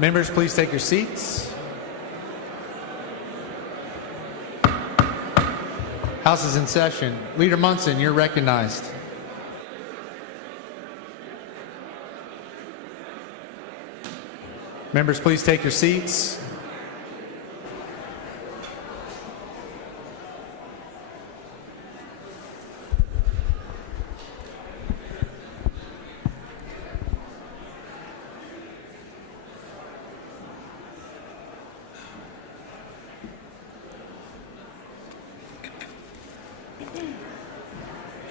Members, please take your seats. House is in session. Leader Munson, you're recognized. Members, please take your seats.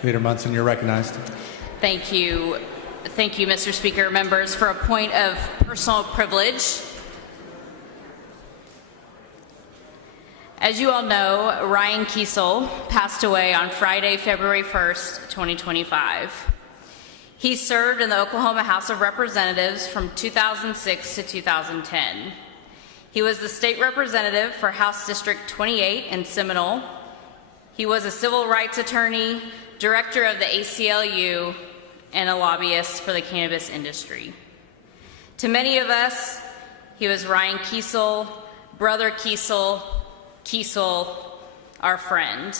Leader Munson, you're recognized. Thank you. Thank you, Mr. Speaker. Members, for a point of personal privilege. As you all know, Ryan Kiesel passed away on Friday, February 1st, 2025. He served in the Oklahoma House of Representatives from 2006 to 2010. He was the state representative for House District 28 in Seminole. He was a civil rights attorney, director of the ACLU, and a lobbyist for the cannabis industry. To many of us, he was Ryan Kiesel, Brother Kiesel, Kiesel, our friend.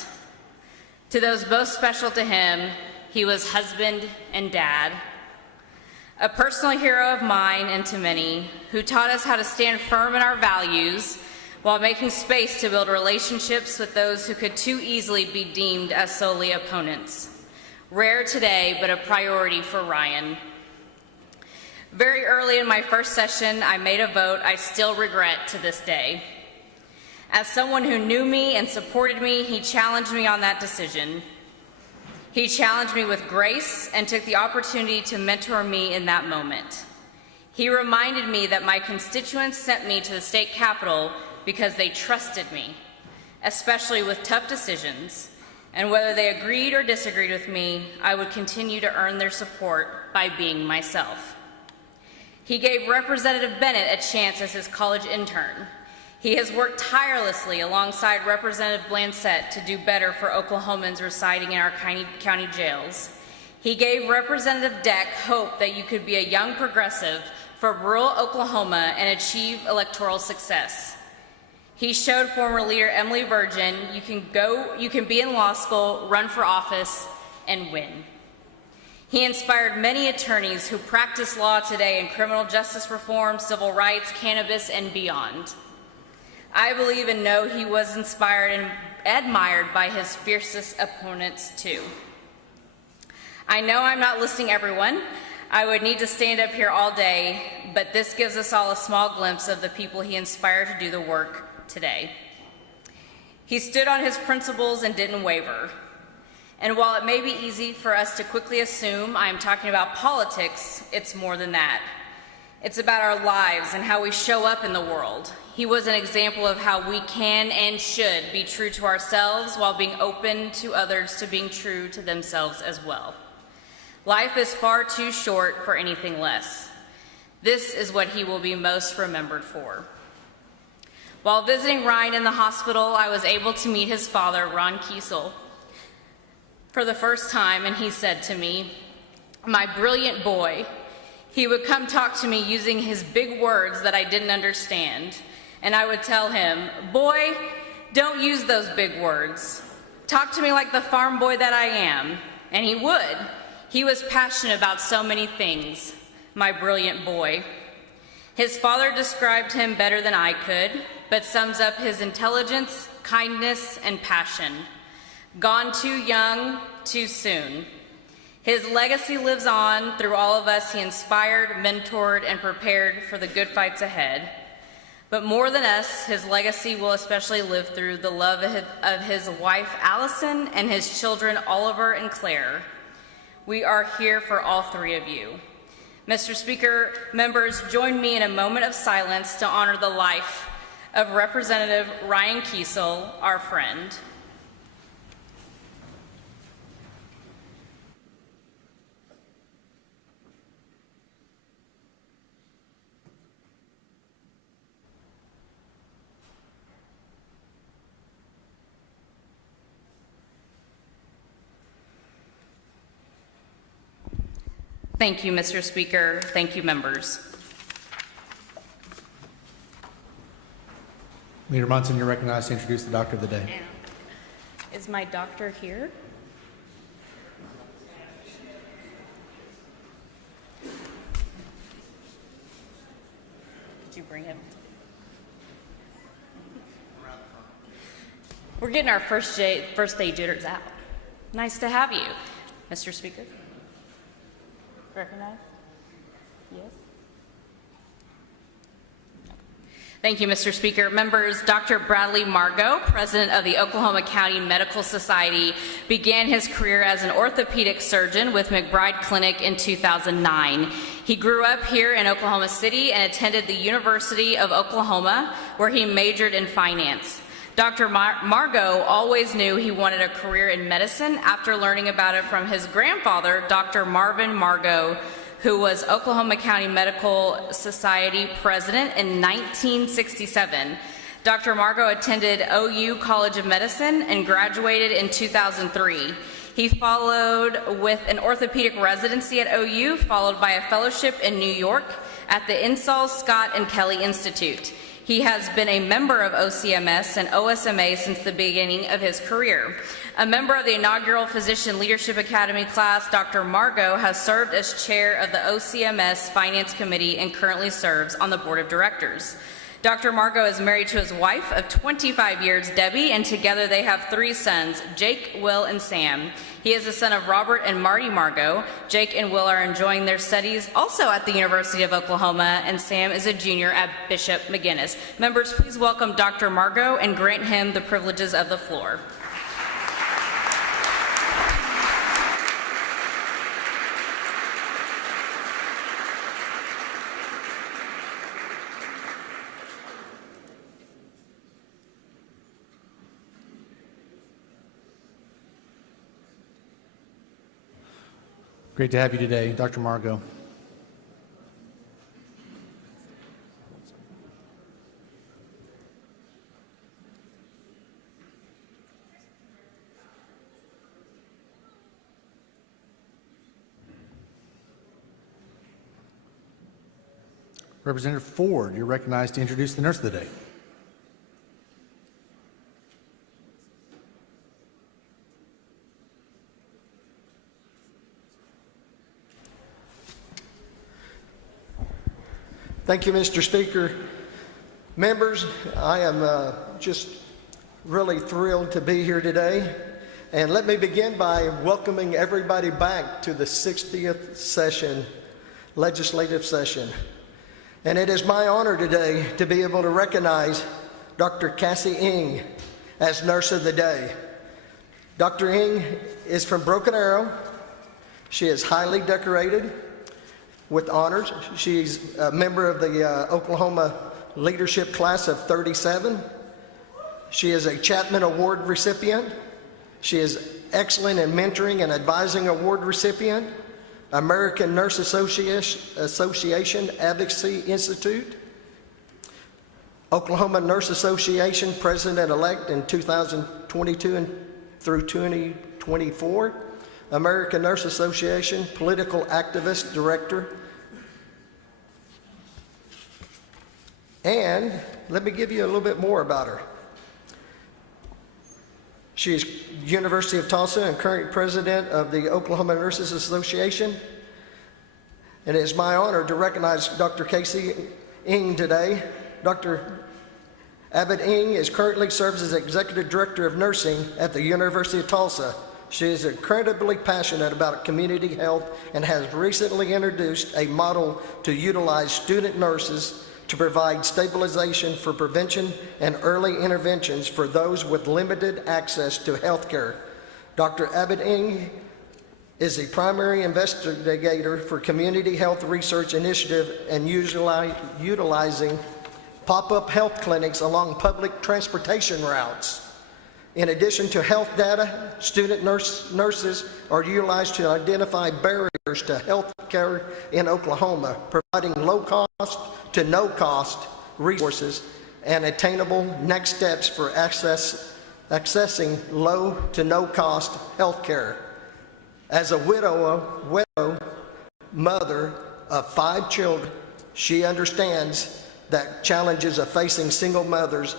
To those most special to him, he was husband and dad. A personal hero of mine and to many, who taught us how to stand firm in our values while making space to build relationships with those who could too easily be deemed as solely opponents. Rare today, but a priority for Ryan. Very early in my first session, I made a vote I still regret to this day. As someone who knew me and supported me, he challenged me on that decision. He challenged me with grace and took the opportunity to mentor me in that moment. He reminded me that my constituents sent me to the state capitol because they trusted me, especially with tough decisions, and whether they agreed or disagreed with me, I would continue to earn their support by being myself. He gave Representative Bennett a chance as his college intern. He has worked tirelessly alongside Representative Blancett to do better for Oklahomans residing in our county jails. He gave Representative Deck hope that you could be a young progressive for rural Oklahoma and achieve electoral success. He showed former leader Emily Virgin, you can be in law school, run for office, and win. He inspired many attorneys who practice law today in criminal justice reform, civil rights, cannabis, and beyond. I believe and know he was inspired and admired by his fiercest opponents too. I know I'm not listing everyone. I would need to stand up here all day, but this gives us all a small glimpse of the people he inspired to do the work today. He stood on his principles and didn't waver. And while it may be easy for us to quickly assume I am talking about politics, it's more than that. It's about our lives and how we show up in the world. He was an example of how we can and should be true to ourselves while being open to others to being true to themselves as well. Life is far too short for anything less. This is what he will be most remembered for. While visiting Ryan in the hospital, I was able to meet his father, Ron Kiesel, for the first time, and he said to me, "My brilliant boy." He would come talk to me using his big words that I didn't understand, and I would tell him, "Boy, don't use those big words. Talk to me like the farm boy that I am." And he would. He was passionate about so many things, my brilliant boy. His father described him better than I could, but sums up his intelligence, kindness, and passion. Gone too young, too soon. His legacy lives on through all of us he inspired, mentored, and prepared for the good fights ahead. But more than us, his legacy will especially live through the love of his wife, Allison, and his children, Oliver and Claire. We are here for all three of you. Mr. Speaker, members, join me in a moment of silence to honor the life of Representative Ryan Kiesel, our friend. Thank you, Mr. Speaker. Thank you, members. Leader Munson, you're recognized to introduce the doctor of the day. Is my doctor here? Did you bring him? We're getting our first day jitters out. Nice to have you, Mr. Speaker. Recognize? Yes. Thank you, Mr. Speaker. Members, Dr. Bradley Margot, president of the Oklahoma County Medical Society, began his career as an orthopedic surgeon with McBride Clinic in 2009. He grew up here in Oklahoma City and attended the University of Oklahoma, where he majored in finance. Dr. Margot always knew he wanted a career in medicine after learning about it from his grandfather, Dr. Marvin Margot, who was Oklahoma County Medical Society president in 1967. Dr. Margot attended OU College of Medicine and graduated in 2003. He followed with an orthopedic residency at OU, followed by a fellowship in New York at the Insull, Scott, and Kelly Institute. He has been a member of OCMS and OSMA since the beginning of his career. A member of the inaugural Physician Leadership Academy class, Dr. Margot has served as chair of the OCMS Finance Committee and currently serves on the board of directors. Dr. Margot is married to his wife of 25 years, Debbie, and together they have 3 sons, Jake, Will, and Sam. He is the son of Robert and Marty Margot. Jake and Will are enjoying their studies also at the University of Oklahoma, and Sam is a junior at Bishop McGinnis. Members, please welcome Dr. Margot and grant him the privileges of the floor. Great to have you today, Dr. Margot. Representative Ford, you're recognized to introduce the nurse of the day. Thank you, Mr. Speaker. Members, I am just really thrilled to be here today. And let me begin by welcoming everybody back to the 60th session, legislative session. And it is my honor today to be able to recognize Dr. Cassie Ng as Nurse of the Day. Dr. Ng is from Broken Arrow. She is highly decorated with honors. She's a member of the Oklahoma Leadership Class of 37. She is a Chapman Award recipient. She is excellent in mentoring and advising award recipient, American Nurse Association Advocacy Institute, Oklahoma Nurse Association President-elect in 2022 and through 2024, American Nurse Association Political Activist Director. And let me give you a little bit more about her. She is University of Tulsa and current president of the Oklahoma Nurses Association. And it is my honor to recognize Dr. Casey Ng today. Dr. Abbott Ng currently serves as executive director of nursing at the University of Tulsa. She is incredibly passionate about community health and has recently introduced a model to utilize student nurses to provide stabilization for prevention and early interventions for those with limited access to health care. Dr. Abbott Ng is the primary investigator for Community Health Research Initiative and utilizing pop-up health clinics along public transportation routes. In addition to health data, student nurses are utilized to identify barriers to health care in Oklahoma, providing low-cost to no-cost resources and attainable next steps for accessing low to no-cost health care. As a widow mother of 5 children, she understands that challenges of facing single mothers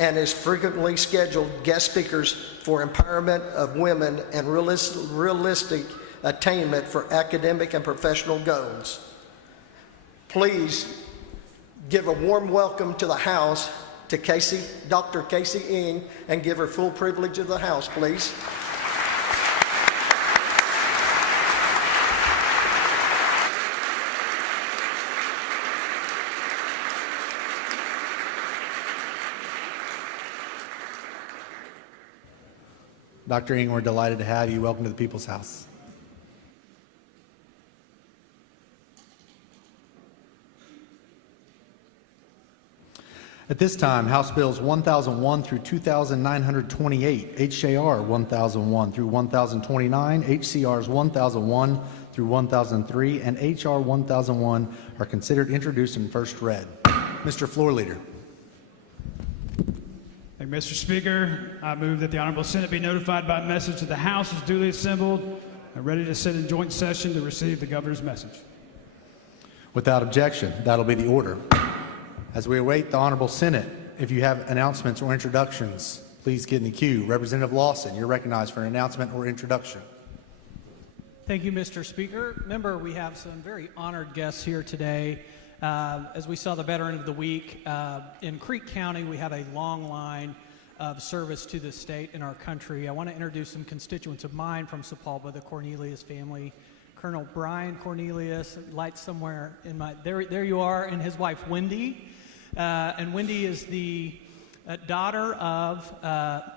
and is frequently scheduled guest speakers for empowerment of women and realistic attainment for academic and professional goals. Please give a warm welcome to the House to Dr. Casey Ng, and give her full privilege of the House, please. Dr. Ng, we're delighted to have you. Welcome to the People's House. At this time, House Bills 1001 through 2928, HJR 1001 through 1029, HCRs 1001 through 1003, and HR 1001 are considered introduced and first read. Mr. Floor Leader. Thank you, Mr. Speaker. I move that the Honorable Senate be notified by message that the House is duly assembled and ready to sit in joint session to receive the governor's message. Without objection, that'll be the order. As we await the Honorable Senate, if you have announcements or introductions, please get in the queue. Representative Lawson, you're recognized for an announcement or introduction. Thank you, Mr. Speaker. Member, we have some very honored guests here today. As we saw the Veteran of the Week, in Creek County, we have a long line of service to the state and our country. I want to introduce some constituents of mine from Sepulveda, the Cornelius family. Colonel Brian Cornelius, light somewhere in my, there you are, and his wife, Wendy. And Wendy is the daughter of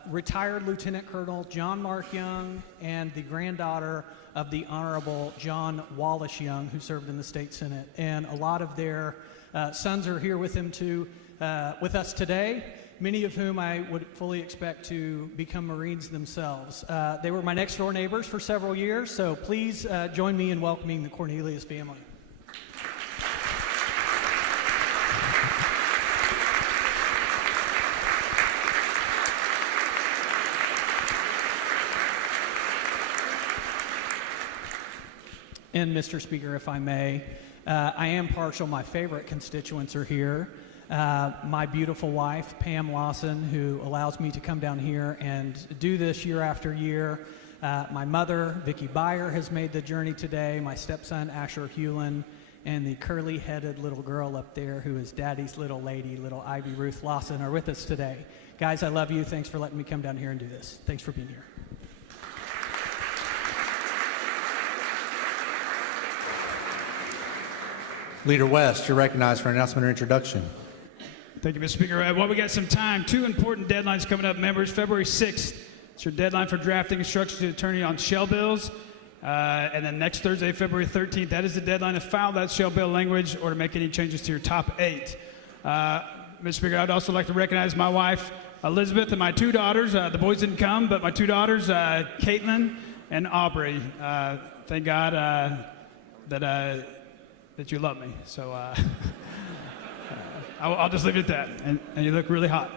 retired Lieutenant Colonel John Mark Young and the granddaughter of the Honorable John Wallace Young, who served in the state Senate. And a lot of their sons are here with him with us today, many of whom I would fully expect to become Marines themselves. They were my next door neighbors for several years, so please join me in welcoming the Cornelius family. And Mr. Speaker, if I may, I am partial. My favorite constituents are here. My beautiful wife, Pam Lawson, who allows me to come down here and do this year after year. My mother, Vicki Byer, has made the journey today. My stepson, Asher Hewlin, and the curly-headed little girl up there who is Daddy's little lady, little Ivy Ruth Lawson, are with us today. Guys, I love you. Thanks for letting me come down here and do this. Thanks for being here. Leader West, you're recognized for an announcement or introduction. Thank you, Mr. Speaker. Well, we got some time. Two important deadlines coming up, members. February 6th, it's your deadline for drafting instructions to the attorney on shell bills. And then next Thursday, February 13th, that is the deadline to file that shell bill language or to make any changes to your top 8. Mr. Speaker, I'd also like to recognize my wife, Elizabeth, and my 2 daughters. The boys didn't come, but my 2 daughters, Caitlin and Aubrey. Thank God that you love me. So I'll just leave it at that. And you look really hot.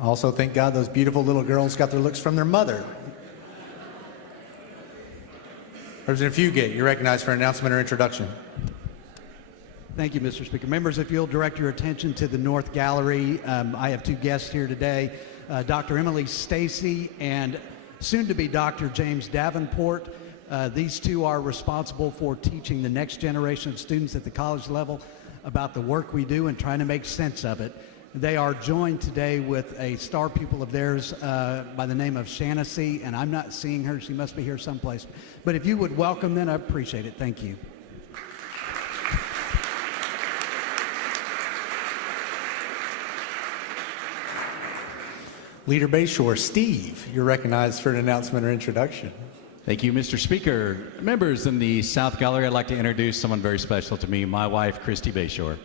Also, thank God those beautiful little girls got their looks from their mother. Representative Fugate, you're recognized for an announcement or introduction. Thank you, Mr. Speaker. Members, if you'll direct your attention to the North Gallery, I have 2 guests here today, Dr. Emily Stacy and soon-to-be Dr. James Davenport. These 2 are responsible for teaching the next generation of students at the college level about the work we do and trying to make sense of it. They are joined today with a star pupil of theirs by the name of Shanacy, and I'm not seeing her. She must be here someplace. But if you would welcome them, I appreciate it. Thank you. Leader Bayshore, Steve, you're recognized for an announcement or introduction. Thank you, Mr. Speaker. Members in the South Gallery, I'd like to introduce someone very special to me, my wife, Christy Bayshore.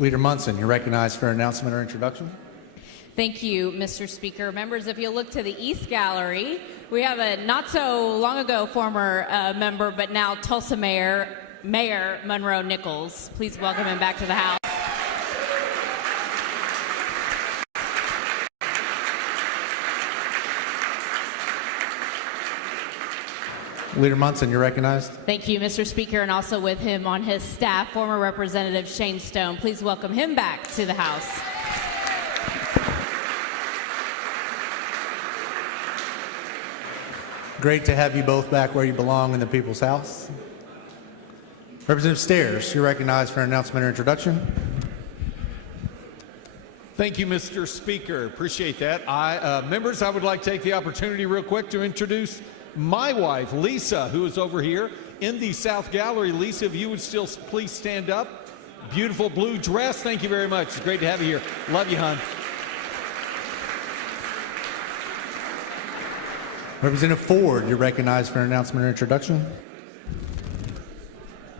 Leader Munson, you're recognized for an announcement or introduction. Thank you, Mr. Speaker. Members, if you look to the East Gallery, we have a not so long ago former member, but now Tulsa Mayor Monroe Nichols. Please welcome him back to the House. Leader Munson, you're recognized. Thank you, Mr. Speaker, and also with him on his staff, former Representative Shane Stone. Please welcome him back to the House. Great to have you both back where you belong in the People's House. Representative Stairs, you're recognized for an announcement or introduction. Thank you, Mr. Speaker. Appreciate that. Members, I would like to take the opportunity real quick to introduce my wife, Lisa, who is over here in the South Gallery. Lisa, if you would still please stand up. Beautiful blue dress. Thank you very much. It's great to have you here. Love you, hon. Representative Ford, you're recognized for an announcement or introduction.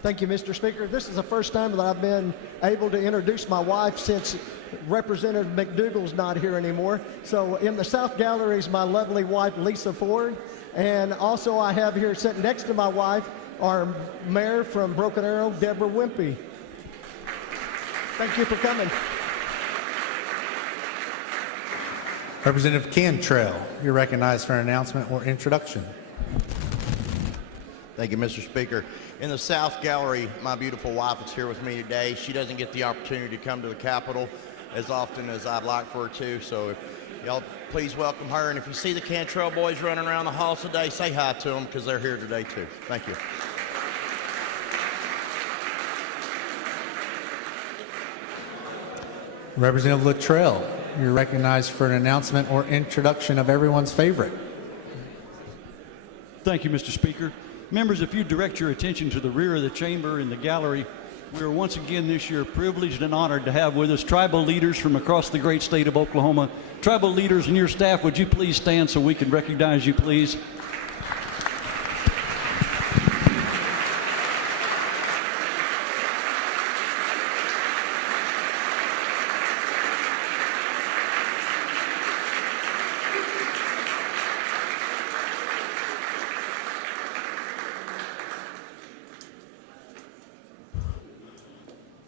Thank you, Mr. Speaker. This is the first time that I've been able to introduce my wife since Representative McDougal's not here anymore. So in the South Gallery is my lovely wife, Lisa Ford. And also I have here sitting next to my wife, our mayor from Broken Arrow, Deborah Wimpy. Thank you for coming. Representative Cantrell, you're recognized for an announcement or introduction. Thank you, Mr. Speaker. In the South Gallery, my beautiful wife is here with me today. She doesn't get the opportunity to come to the Capitol as often as I'd like for her to, so if y'all please welcome her. And if you see the Cantrell boys running around the halls today, say hi to them because they're here today too. Thank you. Representative Luttrell, you're recognized for an announcement or introduction of everyone's favorite. Thank you, Mr. Speaker. Members, if you direct your attention to the rear of the chamber in the gallery, we are once again this year privileged and honored to have with us tribal leaders from across the great state of Oklahoma. Tribal leaders and your staff, would you please stand so we can recognize you, please?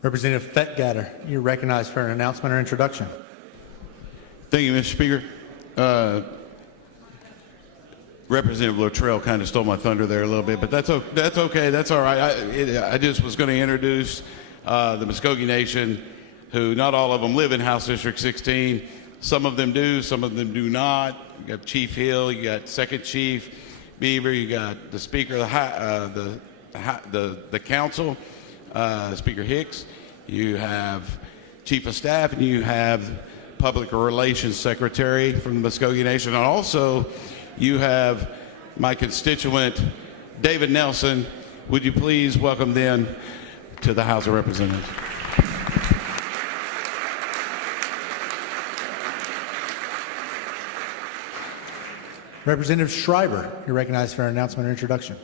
Representative Fettgatter, you're recognized for an announcement or introduction. Thank you, Mr. Speaker. Representative Luttrell kind of stole my thunder there a little bit, but that's okay. That's all right. I just was going to introduce the Muskogee Nation, who not all of them live in House District 16. Some of them do, some of them do not. You got Chief Hill, you got Second Chief Beaver, you got the Speaker of the Council, Speaker Hicks. You have Chief of Staff, and you have Public Relations Secretary from the Muskogee Nation. And also, you have my constituent, David Nelson. Would you please welcome them to the House of Representatives? Representative Schreiber, you're recognized for an announcement or introduction.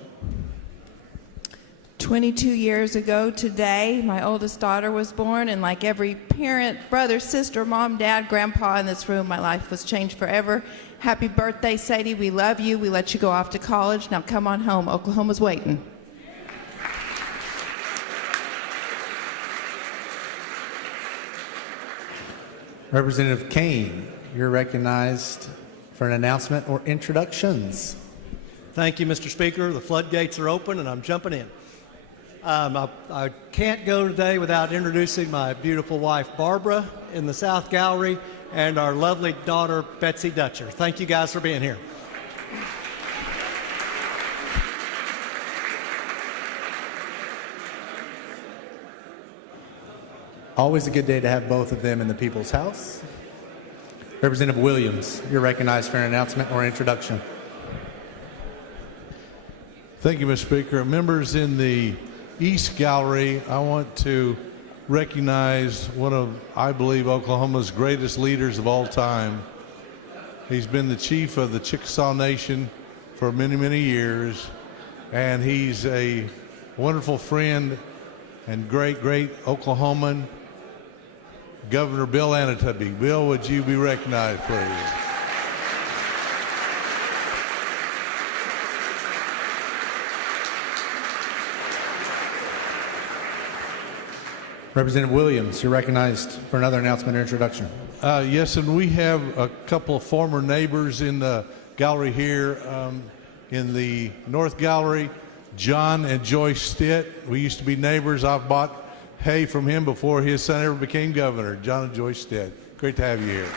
22 years ago today, my oldest daughter was born, and like every parent, brother, sister, mom, dad, grandpa in this room, my life was changed forever. Happy birthday, Sadie. We love you. We let you go off to college. Now come on home. Oklahoma's waiting. Representative Kane, you're recognized for an announcement or introductions. Thank you, Mr. Speaker. The floodgates are open, and I'm jumping in. I can't go today without introducing my beautiful wife, Barbara, in the South Gallery, and our lovely daughter, Betsy Dutcher. Thank you guys for being here. Always a good day to have both of them in the People's House. Representative Williams, you're recognized for an announcement or introduction. Thank you, Mr. Speaker. Members in the East Gallery, I want to recognize one of, I believe, Oklahoma's greatest leaders of all time. He's been the chief of the Chickasaw Nation for many, many years, and he's a wonderful friend and great, great Oklahoman, Governor Bill Anatubby. Bill, would you be recognized, please? Representative Williams, you're recognized for another announcement or introduction. Yes, and we have a couple of former neighbors in the gallery here. In the North Gallery, John and Joyce Stitt. We used to be neighbors. I've bought hay from him before his son ever became governor. John and Joyce Stitt. Great to have you here.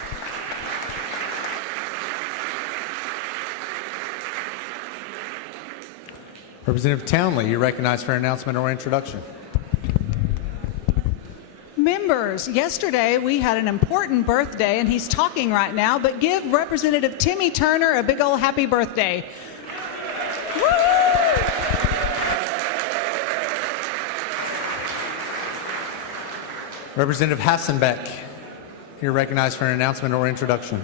Representative Townley, you're recognized for an announcement or introduction. Members, yesterday we had an important birthday, and he's talking right now, but give Representative Timmy Turner a big old happy birthday. Woo! Representative Hassenbeck, you're recognized for an announcement or introduction.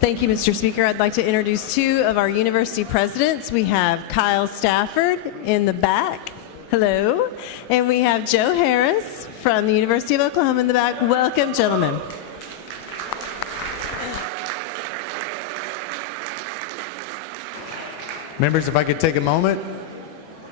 Thank you, Mr. Speaker. I'd like to introduce two of our university presidents. We have Kyle Stafford in the back. Hello. And we have Joe Harris from the University of Oklahoma in the back. Welcome, gentlemen. Members, if I could take a moment.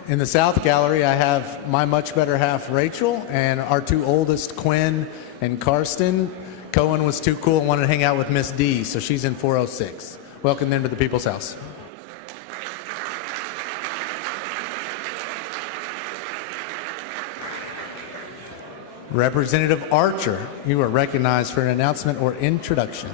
In the South Gallery, I have my much better half, Rachel, and our two oldest, Quinn and Karsten. Cohen was too cool and wanted to hang out with Miss D, so she's in 406. Welcome them to the People's House. Representative Archer, you are recognized for an announcement or introduction.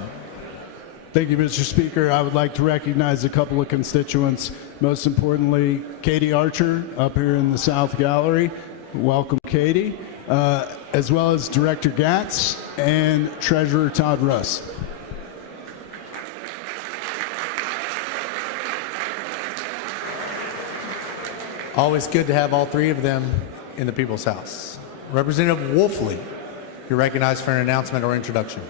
Thank you, Mr. Speaker. I would like to recognize a couple of constituents. Most importantly, Katie Archer up here in the South Gallery. Welcome, Katie. As well as Director Gatz and Treasurer Todd Russ. Always good to have all three of them in the People's House. Representative Wolfley, you're recognized for an announcement or introduction.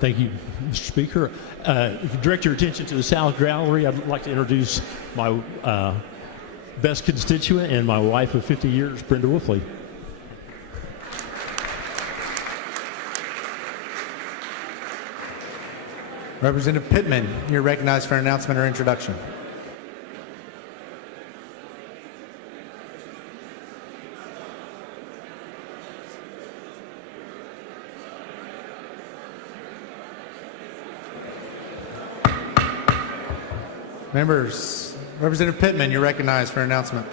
Thank you, Mr. Speaker. If you direct your attention to the South Gallery, I'd like to introduce my best constituent and my wife of 50 years, Brenda Wolfley. Representative Pittman, you're recognized for an announcement or introduction. Members, Representative Pittman, you're recognized for an announcement.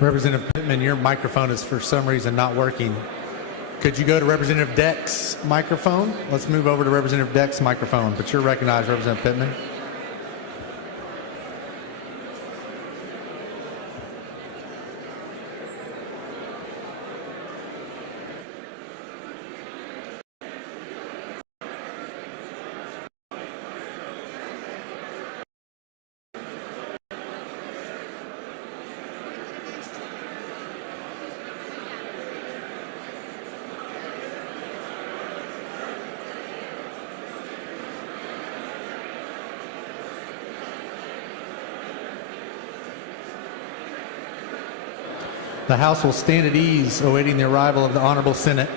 Representative Pittman, your microphone is for some reason not working. Could you go to Representative Deck's microphone? Let's move over to Representative Deck's microphone, but you're recognized, Representative Pittman. The House will stand at ease, awaiting the arrival of the Honorable Senate.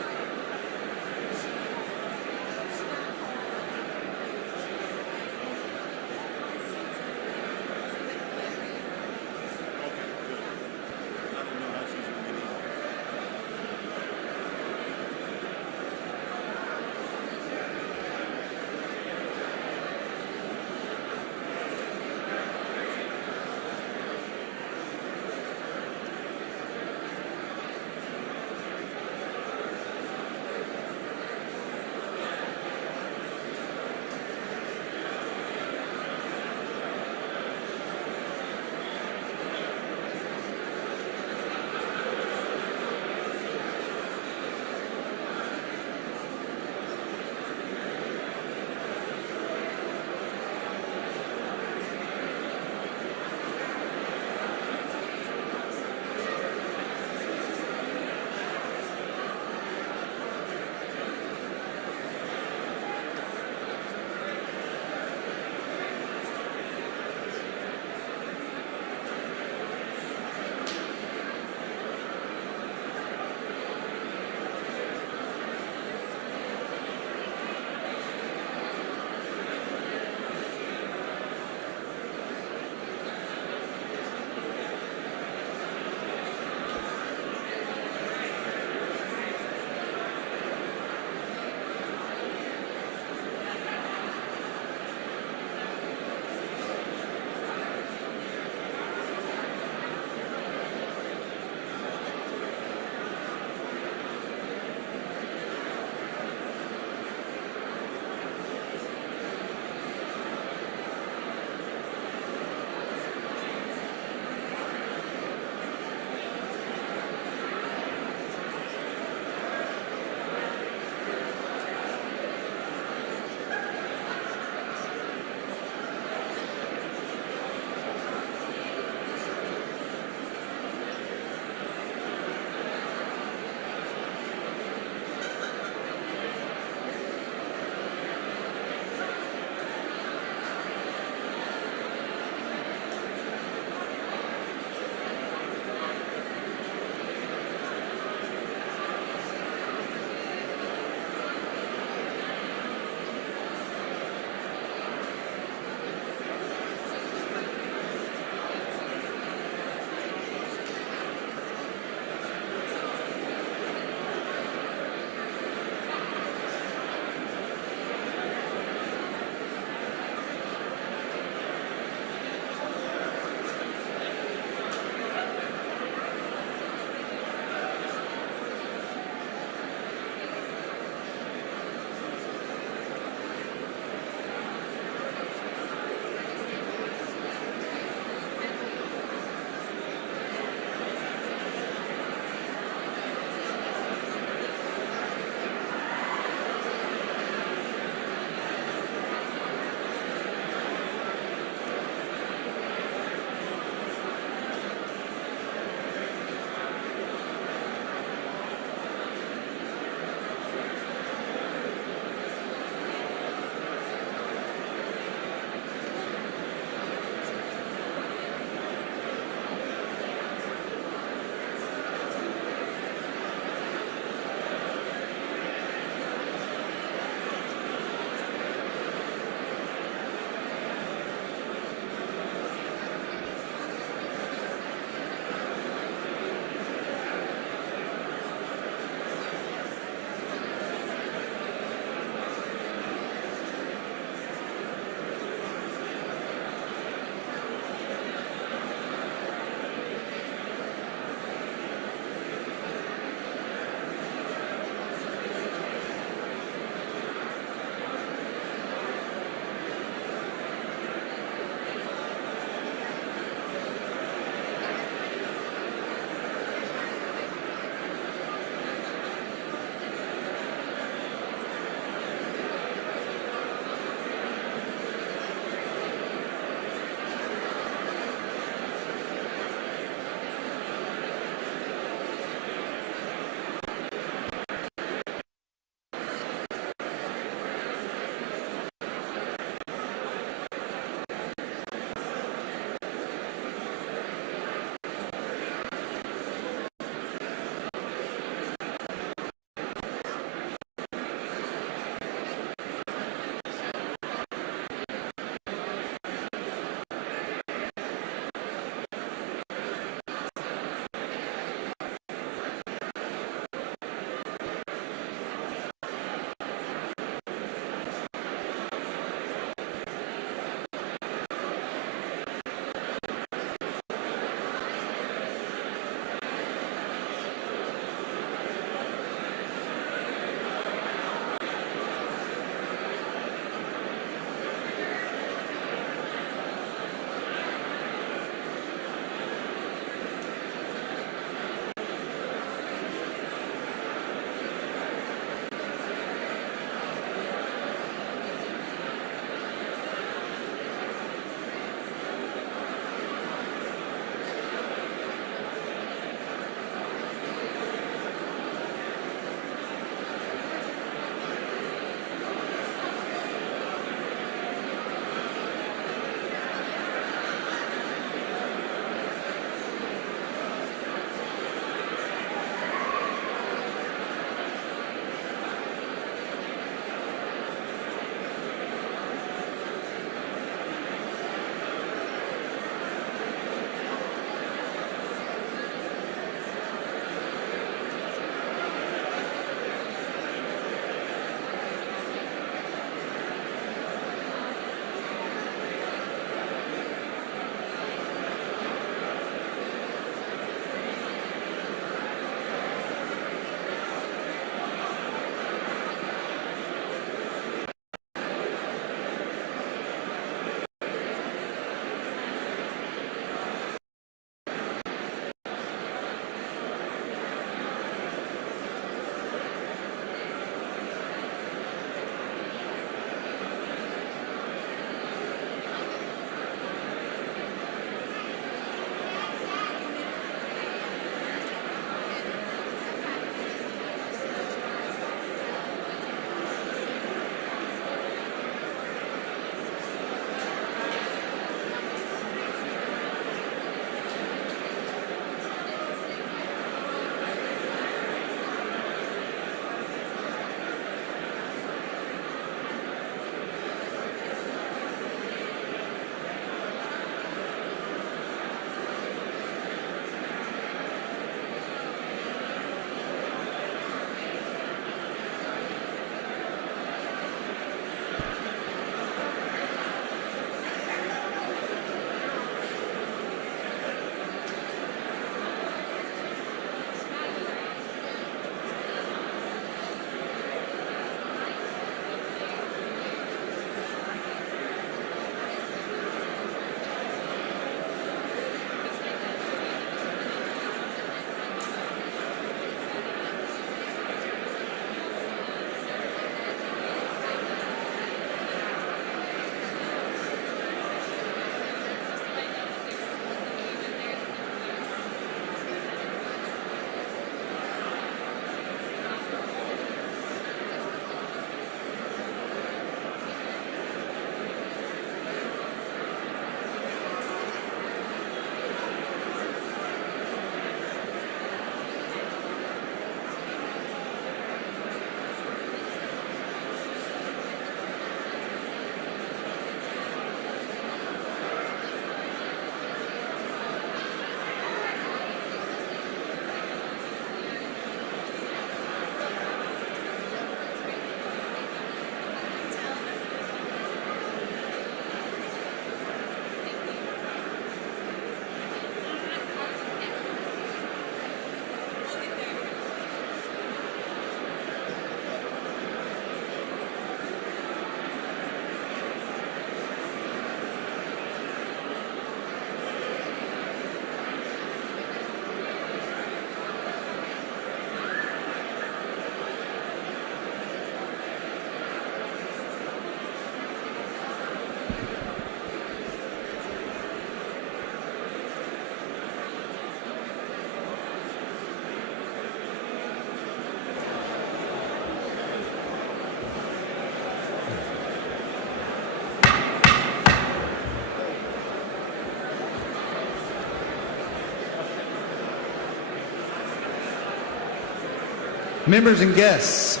Members and guests,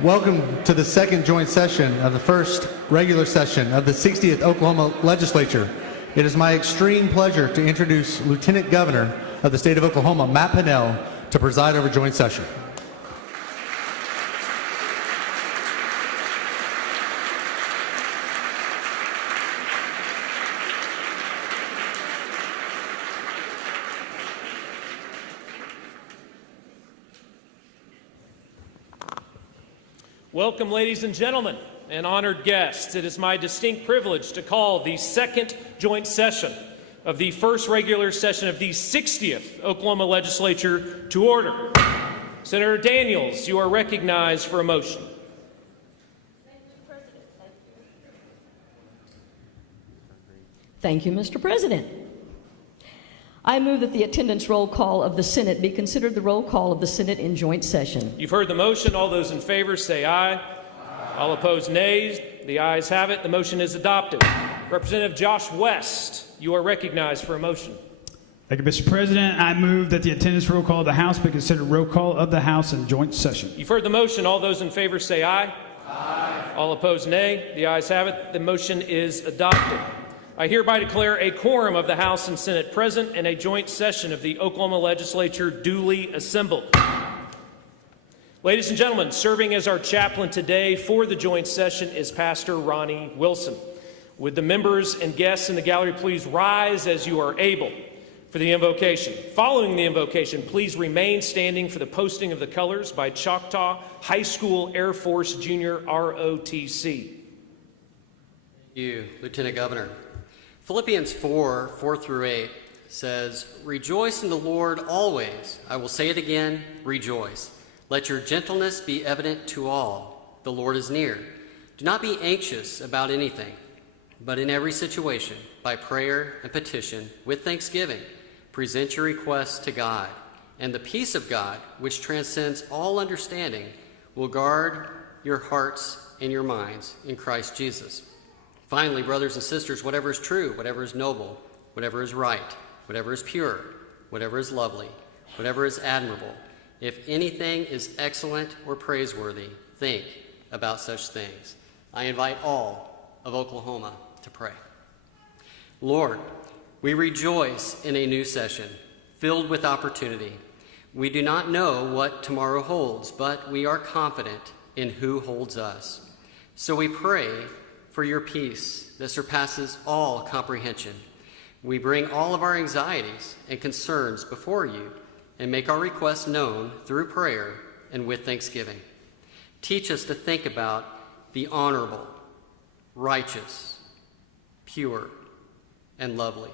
welcome to the second joint session of the first regular session of the 60th Oklahoma Legislature. It is my extreme pleasure to introduce Lieutenant Governor of the state of Oklahoma, Matt Pinnell, to preside over joint session. Welcome, ladies and gentlemen, and honored guests. It is my distinct privilege to call the second joint session of the first regular session of the 60th Oklahoma Legislature to order. Senator Daniels, you are recognized for a motion. Thank you, Mr. President. I move that the attendance roll call of the Senate be considered the roll call of the Senate in joint session. You've heard the motion. All those in favor say aye. Aye. All opposed, nays. The ayes have it. The motion is adopted. Representative Josh West, you are recognized for a motion. Thank you, Mr. President. I move that the attendance roll call of the House be considered roll call of the House in joint session. You've heard the motion. All those in favor say aye. Aye. All opposed, nay. The ayes have it. The motion is adopted. I hereby declare a quorum of the House and Senate present and a joint session of the Oklahoma Legislature duly assembled. Ladies and gentlemen, serving as our chaplain today for the joint session is Pastor Ronnie Wilson. Would the members and guests in the gallery please rise as you are able for the invocation. Following the invocation, please remain standing for the posting of the colors by Choctaw High School Air Force Junior ROTC. Thank you, Lieutenant Governor. Philippians 4 through 8 says, "Rejoice in the Lord always. I will say it again, rejoice. Let your gentleness be evident to all. The Lord is near. Do not be anxious about anything, but in every situation, by prayer and petition, with thanksgiving, present your requests to God. And the peace of God, which transcends all understanding, will guard your hearts and your minds in Christ Jesus." Finally, brothers and sisters, whatever is true, whatever is noble, whatever is right, whatever is pure, whatever is lovely, whatever is admirable, if anything is excellent or praiseworthy, think about such things. I invite all of Oklahoma to pray. Lord, we rejoice in a new session filled with opportunity. We do not know what tomorrow holds, but we are confident in who holds us. So we pray for your peace that surpasses all comprehension. We bring all of our anxieties and concerns before you and make our requests known through prayer and with thanksgiving. Teach us to think about the honorable, righteous, pure, and lovely.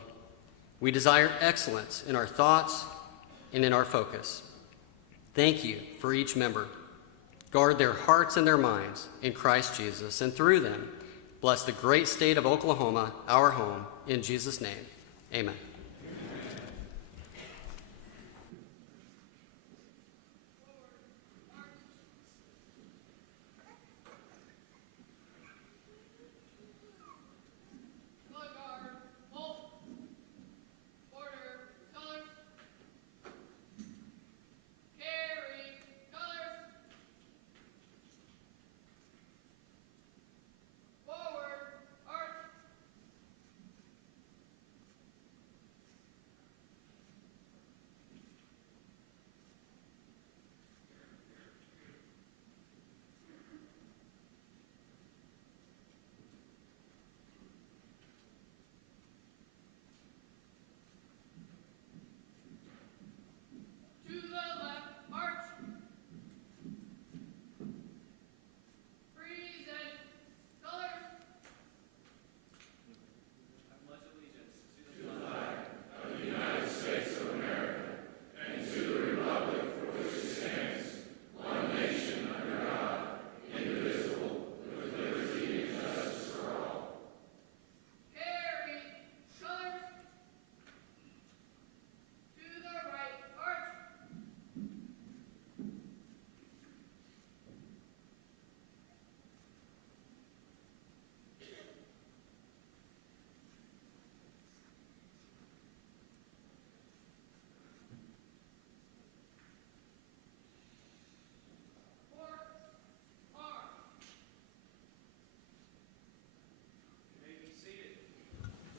We desire excellence in our thoughts and in our focus. Thank you for each member. Guard their hearts and their minds in Christ Jesus, and through them, bless the great state of Oklahoma, our home, in Jesus' name. Amen.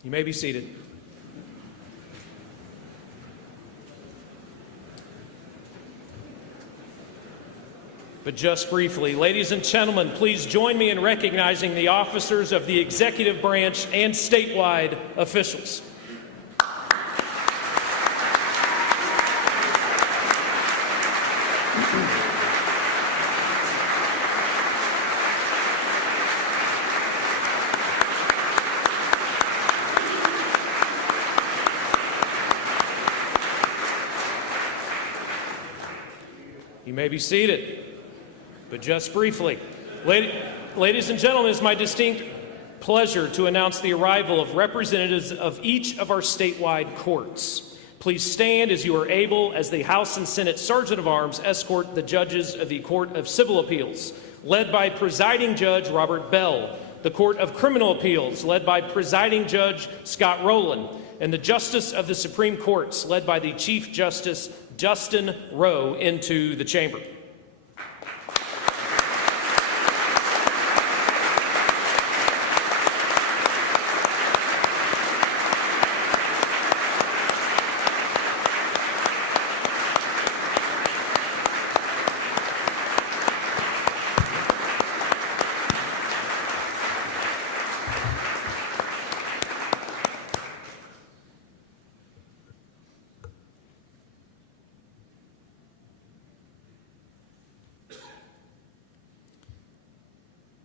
You may be seated. But just briefly, ladies and gentlemen, please join me in recognizing the officers of the executive branch and statewide officials. You may be seated. But just briefly, ladies and gentlemen, it's my distinct pleasure to announce the arrival of representatives of each of our statewide courts. Please stand as you are able as the House and Senate Sergeant of Arms escort the judges of the Court of Civil Appeals, led by Presiding Judge Robert Bell, the Court of Criminal Appeals, led by Presiding Judge Scott Rowland, and the Justice of the Supreme Courts, led by the Chief Justice Justin Rowe, into the chamber.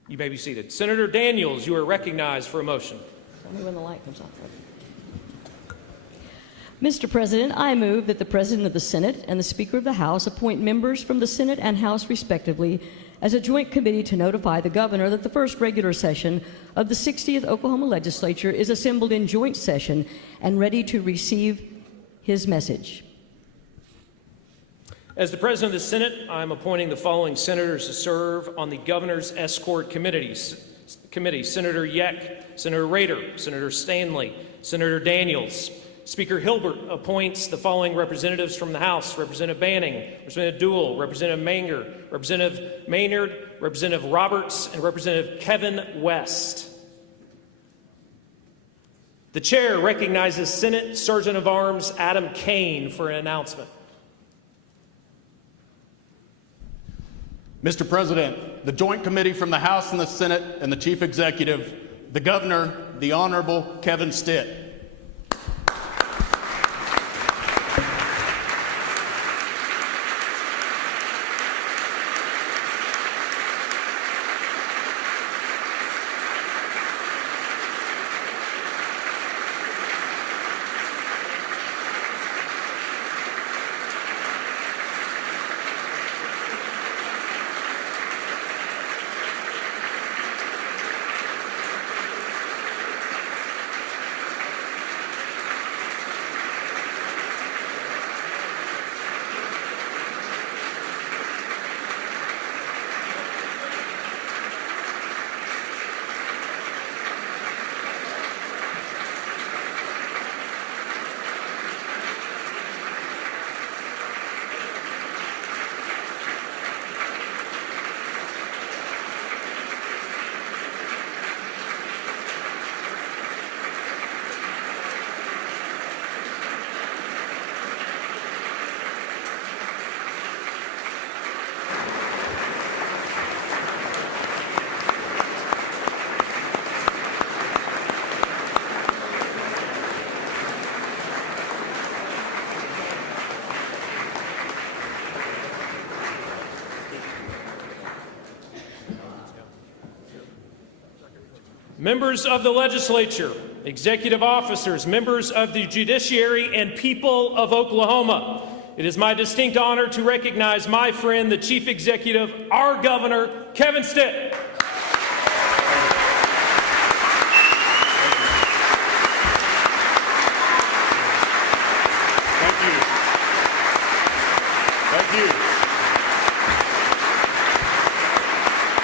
You may be seated. Senator Daniels, you are recognized for a motion. Tell me when the light comes on. Mr. President, I move that the President of the Senate and the Speaker of the House appoint members from the Senate and House respectively as a joint committee to notify the governor that the first regular session of the 60th Oklahoma Legislature is assembled in joint session and ready to receive his message. As the President of the Senate, I am appointing the following senators to serve on the Governor's Escort Committees: Senator Yeck, Senator Rader, Senator Stanley, Senator Daniels. Speaker Hilbert appoints the following representatives from the House: Representative Banning, Representative Duell, Representative Manger, Representative Maynard, Representative Roberts, and Representative Kevin West. The Chair recognizes Senate Sergeant of Arms Adam Kane for an announcement. Mr. President, the Joint Committee from the House and the Senate and the Chief Executive, the Governor, the Honorable Kevin Stitt. Members of the legislature, executive officers, members of the judiciary, and people of Oklahoma, it is my distinct honor to recognize my friend, the Chief Executive, our Governor, Kevin Stitt.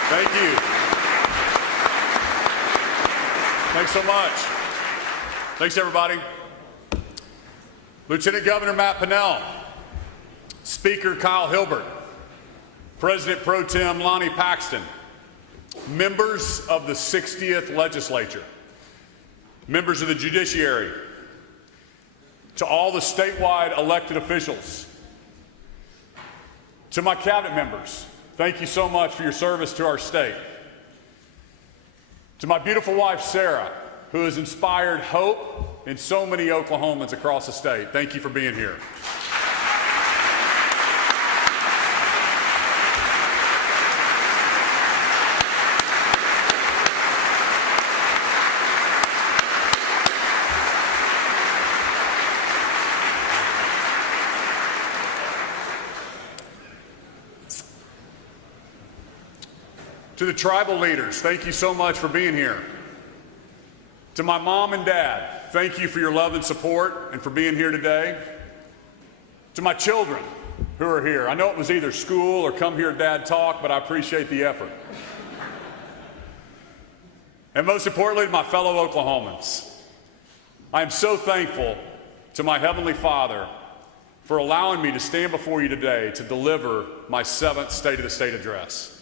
Thank you. Thanks so much. Thanks, everybody. Lieutenant Governor Matt Pinnell, Speaker Kyle Hilbert, President Pro Tem Lonnie Paxton, members of the 60th Legislature. members of the judiciary, to all the statewide elected officials, to my cabinet members, thank you so much for your service to our state. To my beautiful wife, Sarah, who has inspired hope in so many Oklahomans across the state, thank you for being here. To the tribal leaders, thank you so much for being here. To my mom and dad, thank you for your love and support and for being here today. To my children who are here, I know it was either school or come hear Dad talk, but I appreciate the effort. And most importantly, to my fellow Oklahomans, I am so thankful to my Heavenly Father for allowing me to stand before you today to deliver my 7th State of the State address.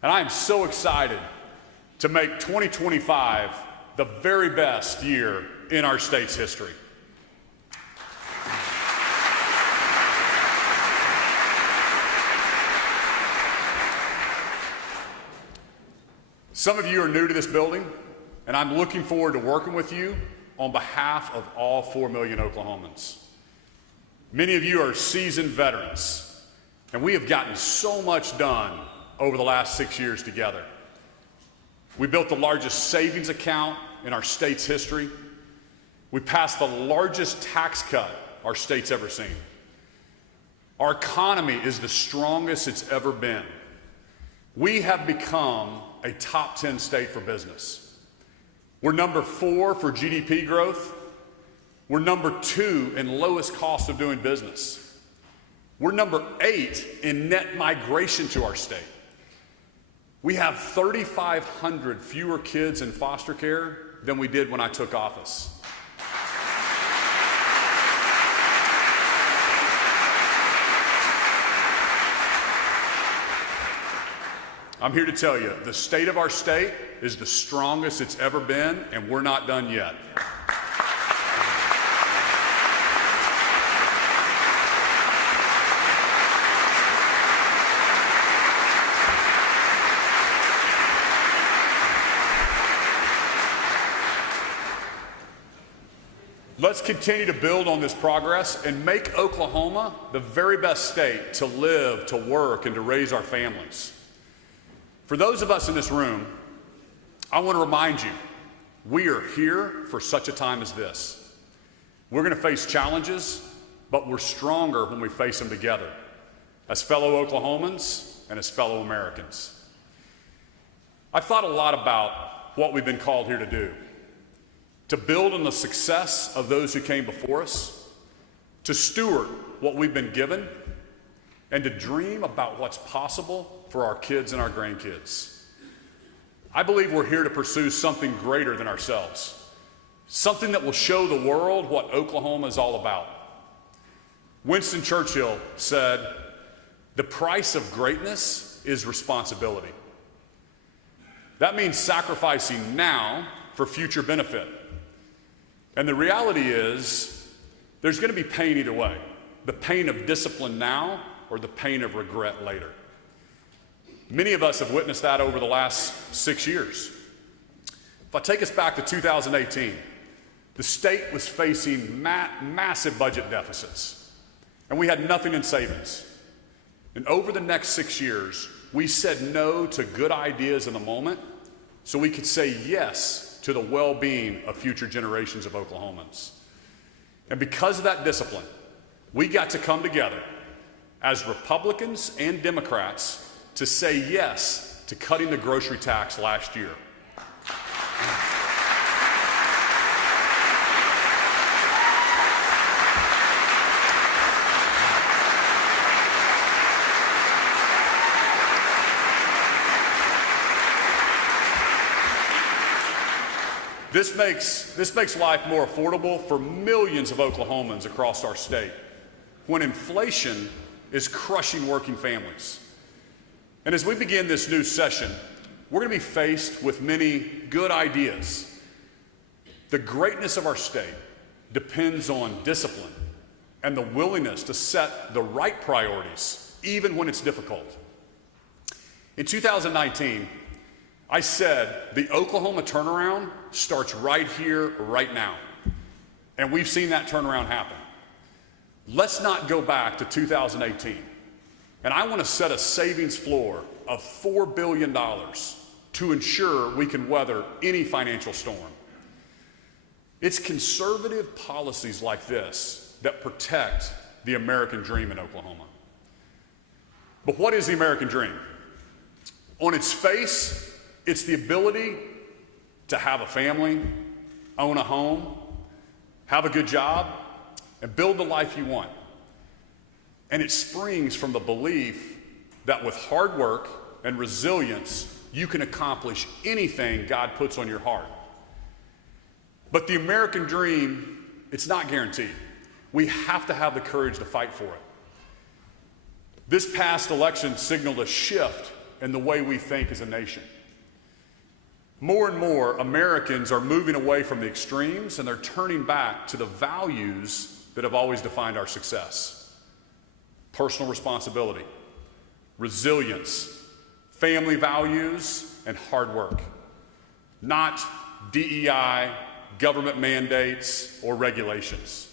And I am so excited to make 2025 the very best year in our state's history. Some of you are new to this building, and I'm looking forward to working with you on behalf of all 4 million Oklahomans. Many of you are seasoned veterans, and we have gotten so much done over the last 6 years together. We built the largest savings account in our state's history. We passed the largest tax cut our state's ever seen. Our economy is the strongest it's ever been. We have become a top 10 state for business. We're number 4 for GDP growth. We're number 2 in lowest cost of doing business. We're number 8 in net migration to our state. We have 3,500 fewer kids in foster care than we did when I took office. I'm here to tell you, the state of our state is the strongest it's ever been, and we're not done yet. Let's continue to build on this progress and make Oklahoma the very best state to live, to work, and to raise our families. For those of us in this room, I want to remind you, we are here for such a time as this. We're going to face challenges, but we're stronger when we face them together, as fellow Oklahomans and as fellow Americans. I've thought a lot about what we've been called here to do. To build on the success of those who came before us, to steward what we've been given, and to dream about what's possible for our kids and our grandkids. I believe we're here to pursue something greater than ourselves, something that will show the world what Oklahoma is all about. Winston Churchill said, "The price of greatness is responsibility." That means sacrificing now for future benefit. And the reality is, there's going to be pain either way. The pain of discipline now or the pain of regret later. Many of us have witnessed that over the last 6 years. If I take us back to 2018, the state was facing massive budget deficits, and we had nothing in savings. And over the next 6 years, we said no to good ideas in the moment so we could say yes to the well-being of future generations of Oklahomans. And because of that discipline, we got to come together as Republicans and Democrats to say yes to cutting the grocery tax last year. This makes life more affordable for millions of Oklahomans across our state when inflation is crushing working families. And as we begin this new session, we're going to be faced with many good ideas. The greatness of our state depends on discipline and the willingness to set the right priorities, even when it's difficult. In 2019, I said the Oklahoma turnaround starts right here, right now. And we've seen that turnaround happen. Let's not go back to 2018. And I want to set a savings floor of $4 billion to ensure we can weather any financial storm. It's conservative policies like this that protect the American dream in Oklahoma. But what is the American dream? On its face, it's the ability to have a family, own a home, have a good job, and build the life you want. And it springs from the belief that with hard work and resilience, you can accomplish anything God puts on your heart. But the American dream, it's not guaranteed. We have to have the courage to fight for it. This past election signaled a shift in the way we think as a nation. More and more Americans are moving away from the extremes and they're turning back to the values that have always defined our success. Personal responsibility, resilience, family values, and hard work. Not DEI, government mandates, or regulations.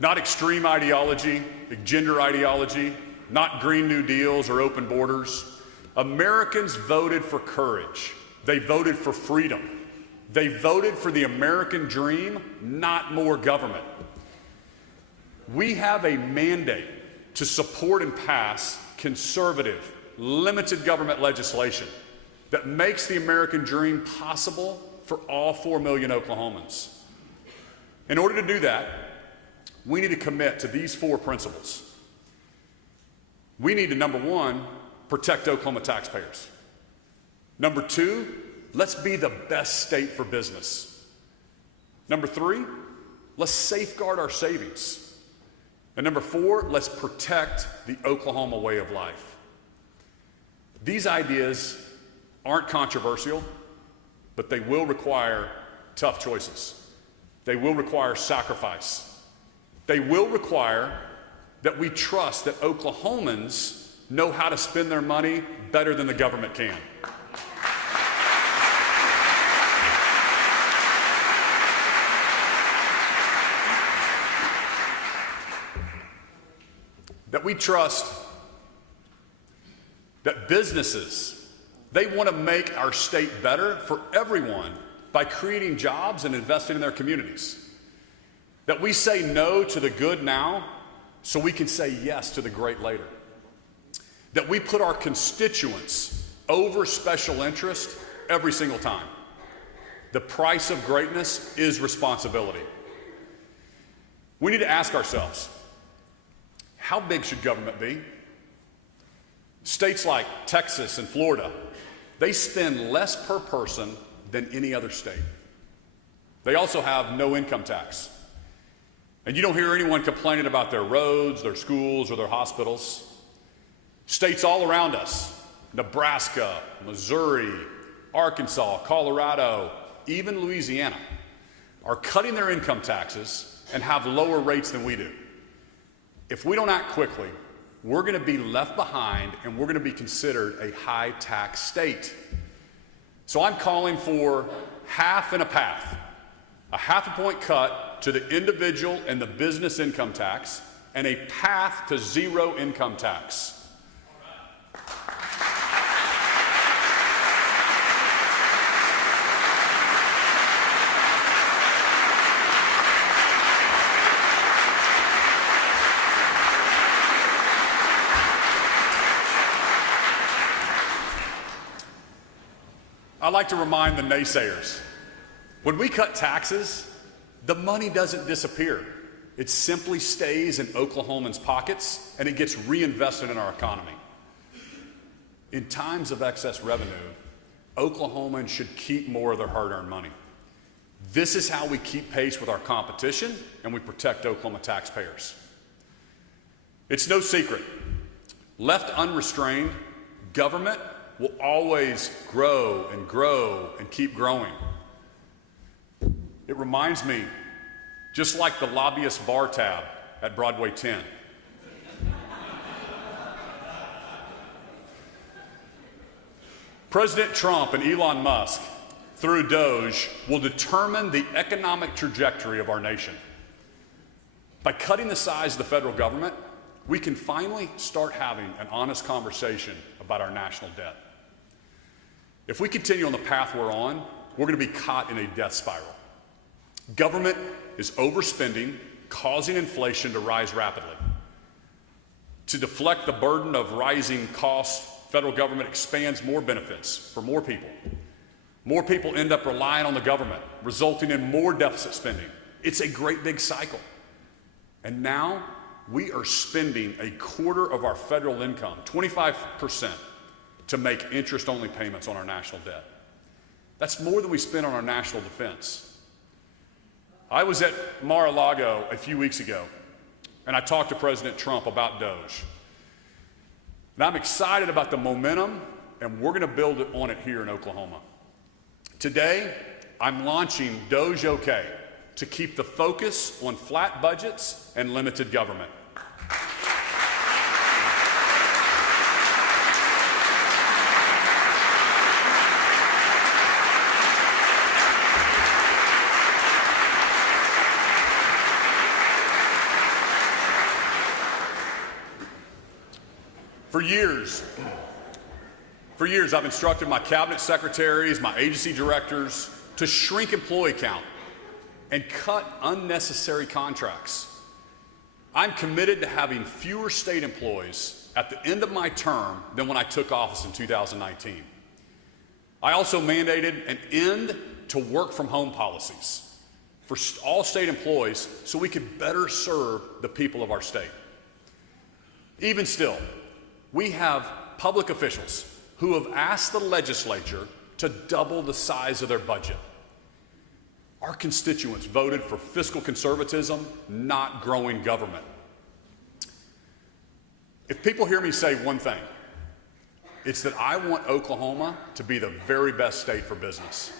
Not extreme ideology, gender ideology, not Green New Deals or open borders. Americans voted for courage. They voted for freedom. They voted for the American dream, not more government. We have a mandate to support and pass conservative, limited government legislation that makes the American dream possible for all 4 million Oklahomans. In order to do that, we need to commit to these 4 principles. We need to, number 1, protect Oklahoma taxpayers. Number 2, let's be the best state for business. Number 3, let's safeguard our savings. And number 4, let's protect the Oklahoma way of life. These ideas aren't controversial, but they will require tough choices. They will require sacrifice. They will require that we trust that Oklahomans know how to spend their money better than the government can. That we trust that businesses, they want to make our state better for everyone by creating jobs and investing in their communities. That we say no to the good now so we can say yes to the great later. That we put our constituents over special interest every single time. The price of greatness is responsibility. We need to ask ourselves, how big should government be? States like Texas and Florida, they spend less per person than any other state. They also have no income tax. And you don't hear anyone complaining about their roads, their schools, or their hospitals. States all around us, Nebraska, Missouri, Arkansas, Colorado, even Louisiana, are cutting their income taxes and have lower rates than we do. If we don't act quickly, we're going to be left behind and we're going to be considered a high tax state. So I'm calling for half and a path. A half a point cut to the individual and the business income tax, and a path to zero income tax. I'd like to remind the naysayers, when we cut taxes, the money doesn't disappear. It simply stays in Oklahomans' pockets and it gets reinvested in our economy. In times of excess revenue, Oklahomans should keep more of their hard-earned money. This is how we keep pace with our competition and we protect Oklahoma taxpayers. It's no secret. Left unrestrained, government will always grow and keep growing. It reminds me, just like the lobbyist bar tab at Broadway 10. President Trump and Elon Musk, through Doge, will determine the economic trajectory of our nation. By cutting the size of the federal government, we can finally start having an honest conversation about our national debt. If we continue on the path we're on, we're going to be caught in a death spiral. Government is overspending, causing inflation to rise rapidly. To deflect the burden of rising costs, federal government expands more benefits for more people. More people end up relying on the government, resulting in more deficit spending. It's a great big cycle. And now we are spending a quarter of our federal income, 25%, to make interest-only payments on our national debt. That's more than we spend on our national defense. I was at Mar-a-Lago a few weeks ago, and I talked to President Trump about Doge. And I'm excited about the momentum, and we're going to build on it here in Oklahoma. Today, I'm launching Doge OK to keep the focus on flat budgets and limited government. For years, I've instructed my cabinet secretaries, my agency directors to shrink employee count and cut unnecessary contracts. I'm committed to having fewer state employees at the end of my term than when I took office in 2019. I also mandated an end to work from home policies for all state employees so we could better serve the people of our state. Even still, we have public officials who have asked the legislature to double the size of their budget. Our constituents voted for fiscal conservatism, not growing government. If people hear me say one thing, it's that I want Oklahoma to be the very best state for business.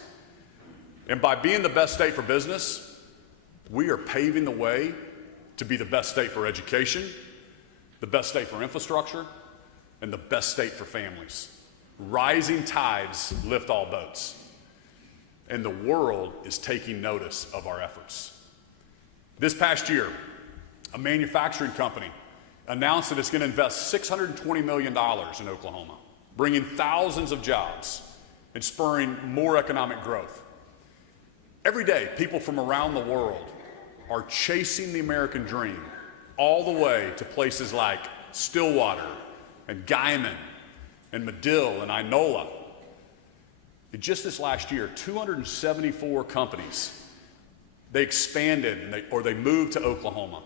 And by being the best state for business, we are paving the way to be the best state for education, the best state for infrastructure, and the best state for families. Rising tides lift all boats. And the world is taking notice of our efforts. This past year, a manufacturing company announced that it's going to invest $620 million in Oklahoma, bringing thousands of jobs and spurring more economic growth. Every day, people from around the world are chasing the American dream all the way to places like Stillwater and Guyman and Medill and Inola. Just this last year, 274 companies, they expanded or they moved to Oklahoma.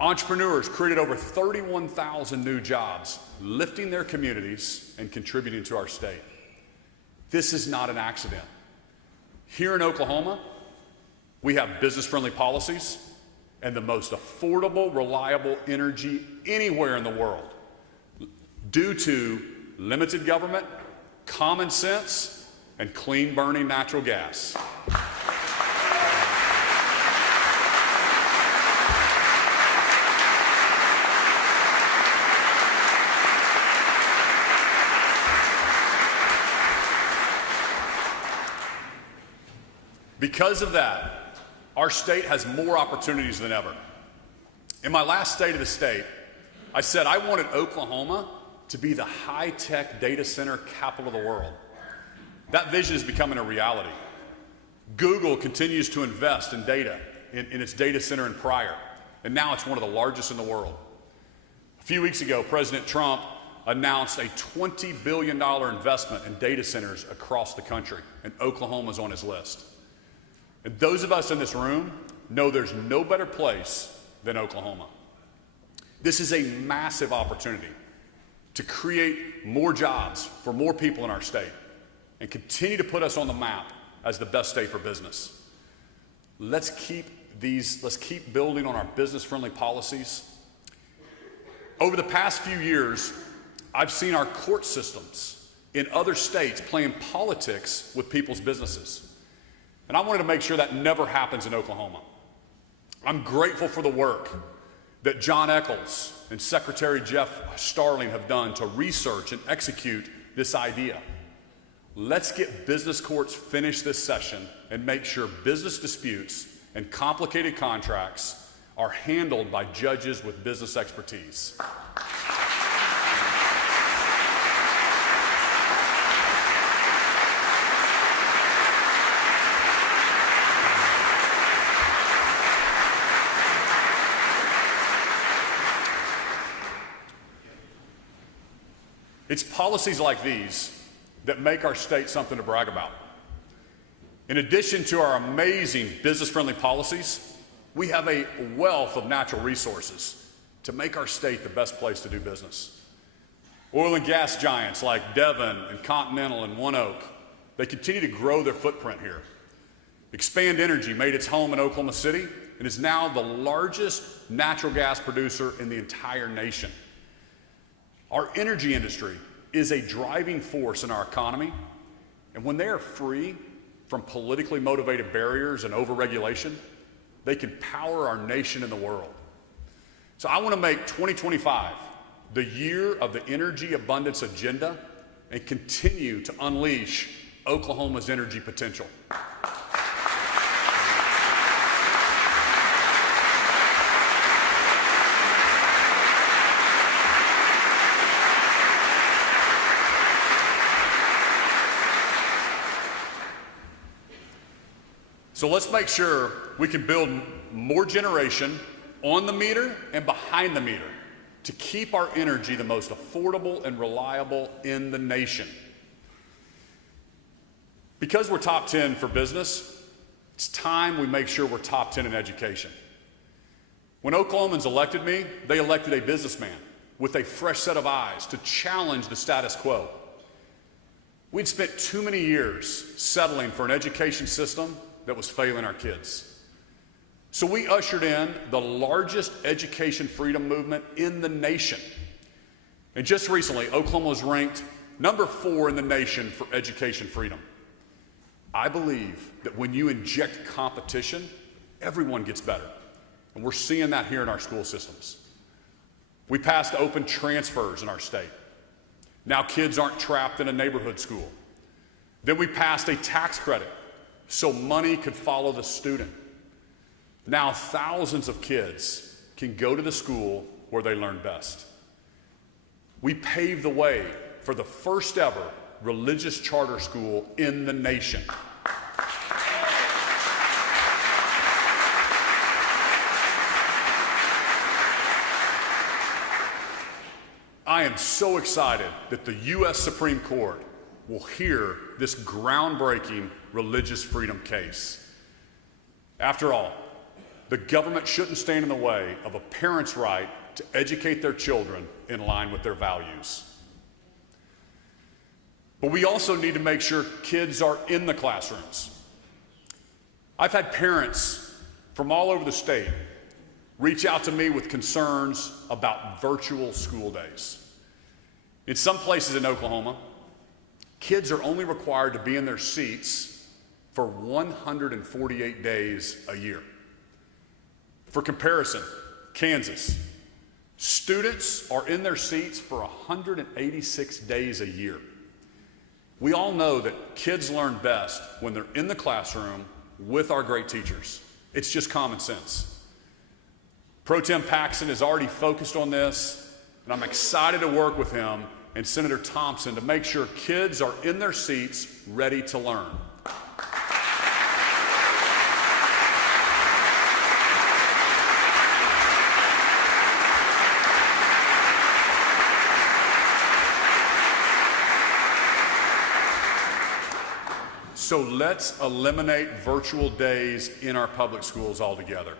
Entrepreneurs created over 31,000 new jobs, lifting their communities and contributing to our state. This is not an accident. Here in Oklahoma, we have business-friendly policies and the most affordable, reliable energy anywhere in the world due to limited government, common sense, and clean-burning natural gas. Because of that, our state has more opportunities than ever. In my last State of the State, I said I wanted Oklahoma to be the high-tech data center capital of the world. That vision is becoming a reality. Google continues to invest in data, in its data center in Pryor, and now it's one of the largest in the world. A few weeks ago, President Trump announced a $20 billion investment in data centers across the country, and Oklahoma's on his list. And those of us in this room know there's no better place than Oklahoma. This is a massive opportunity to create more jobs for more people in our state and continue to put us on the map as the best state for business. Let's keep building on our business-friendly policies. Over the past few years, I've seen our court systems in other states playing politics with people's businesses. And I wanted to make sure that never happens in Oklahoma. I'm grateful for the work that John Eccles and Secretary Jeff Starling have done to research and execute this idea. Let's get business courts finished this session and make sure business disputes and complicated contracts are handled by judges with business expertise. It's policies like these that make our state something to brag about. In addition to our amazing business-friendly policies, we have a wealth of natural resources to make our state the best place to do business. Oil and gas giants like Devon and Continental and ONEOK, they continue to grow their footprint here. Expand Energy made its home in Oklahoma City and is now the largest natural gas producer in the entire nation. Our energy industry is a driving force in our economy, and when they are free from politically motivated barriers and overregulation, they can power our nation and the world. So I want to make 2025 the year of the energy abundance agenda and continue to unleash Oklahoma's energy potential. So let's make sure we can build more generation on the meter and behind the meter to keep our energy the most affordable and reliable in the nation. Because we're top 10 for business, it's time we make sure we're top 10 in education. When Oklahomans elected me, they elected a businessman with a fresh set of eyes to challenge the status quo. We'd spent too many years settling for an education system that was failing our kids. So we ushered in the largest education freedom movement in the nation. And just recently, Oklahoma was ranked number 4 in the nation for education freedom. I believe that when you inject competition, everyone gets better. And we're seeing that here in our school systems. We passed open transfers in our state. Now kids aren't trapped in a neighborhood school. Then we passed a tax credit so money could follow the student. Now thousands of kids can go to the school where they learn best. We paved the way for the first ever religious charter school in the nation. I am so excited that the U.S. Supreme Court will hear this groundbreaking religious freedom case. After all, the government shouldn't stand in the way of a parent's right to educate their children in line with their values. But we also need to make sure kids are in the classrooms. I've had parents from all over the state reach out to me with concerns about virtual school days. In some places in Oklahoma, kids are only required to be in their seats for 148 days a year. For comparison, Kansas, students are in their seats for 186 days a year. We all know that kids learn best when they're in the classroom with our great teachers. It's just common sense. Pro Tem Paxton is already focused on this, and I'm excited to work with him and Senator Thompson to make sure kids are in their seats ready to learn. So let's eliminate virtual days in our public schools altogether.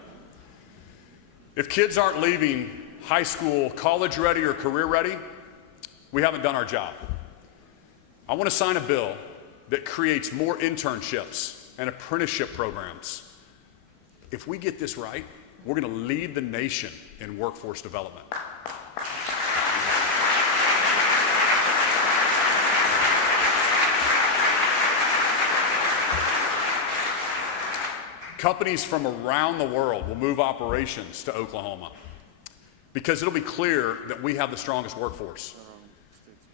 If kids aren't leaving high school college ready or career ready, we haven't done our job. I want to sign a bill that creates more internships and apprenticeship programs. If we get this right, we're going to lead the nation in workforce development. Companies from around the world will move operations to Oklahoma because it'll be clear that we have the strongest workforce.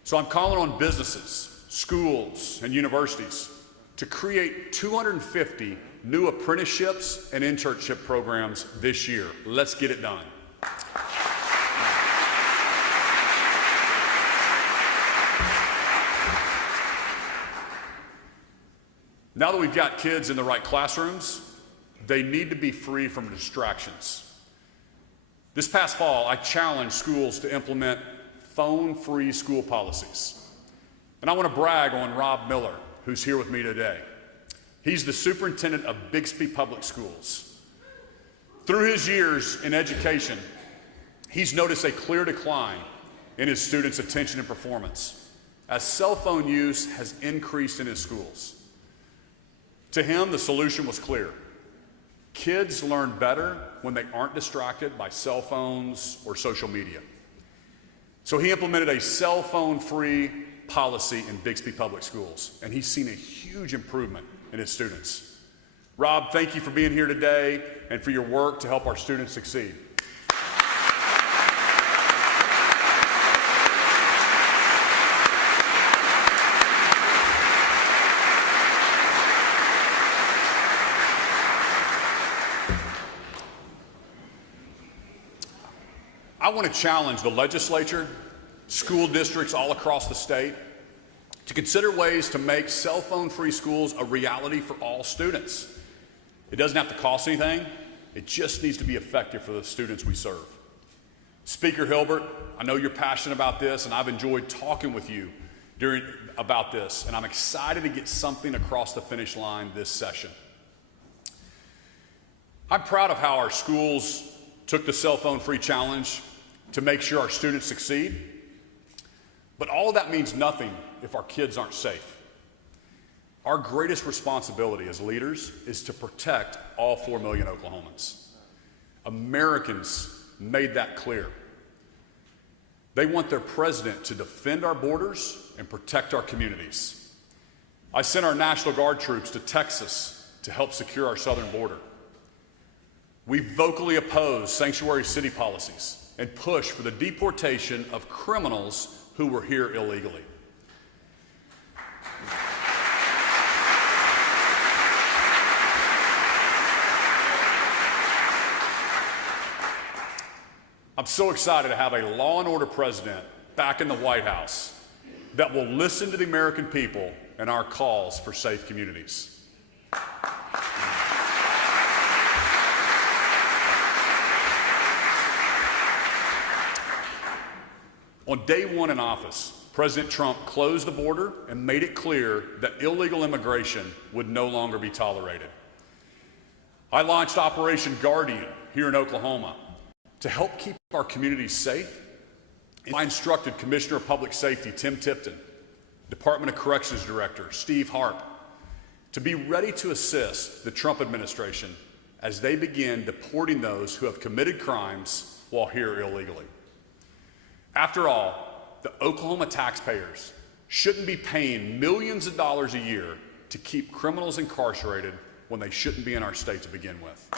So I'm calling on businesses, schools, and universities to create 250 new apprenticeships and internship programs this year. Let's get it done. Now that we've got kids in the right classrooms, they need to be free from distractions. This past fall, I challenged schools to implement phone-free school policies. And I want to brag on Rob Miller, who's here with me today. He's the superintendent of Bixby Public Schools. Through his years in education, he's noticed a clear decline in his students' attention and performance as cell phone use has increased in his schools. To him, the solution was clear. Kids learn better when they aren't distracted by cell phones or social media. So he implemented a cell phone-free policy in Bixby Public Schools, and he's seen a huge improvement in his students. Rob, thank you for being here today and for your work to help our students succeed. I want to challenge the legislature, school districts all across the state, to consider ways to make cell phone-free schools a reality for all students. It doesn't have to cost anything. It just needs to be effective for the students we serve. Speaker Hilbert, I know you're passionate about this, and I've enjoyed talking with you about this, and I'm excited to get something across the finish line this session. I'm proud of how our schools took the cell phone-free challenge to make sure our students succeed. But all of that means nothing if our kids aren't safe. Our greatest responsibility as leaders is to protect all 4 million Oklahomans. Americans made that clear. They want their president to defend our borders and protect our communities. I sent our National Guard troops to Texas to help secure our southern border. We vocally oppose sanctuary city policies and push for the deportation of criminals who were here illegally. I'm so excited to have a law and order president back in the White House that will listen to the American people and our calls for safe communities. On day one in office, President Trump closed the border and made it clear that illegal immigration would no longer be tolerated. I launched Operation Guardian here in Oklahoma to help keep our communities safe. I instructed Commissioner of Public Safety Tim Tipton, Department of Corrections Director Steve Harp, to be ready to assist the Trump administration as they begin deporting those who have committed crimes while here illegally. After all, the Oklahoma taxpayers shouldn't be paying millions of dollars a year to keep criminals incarcerated when they shouldn't be in our state to begin with.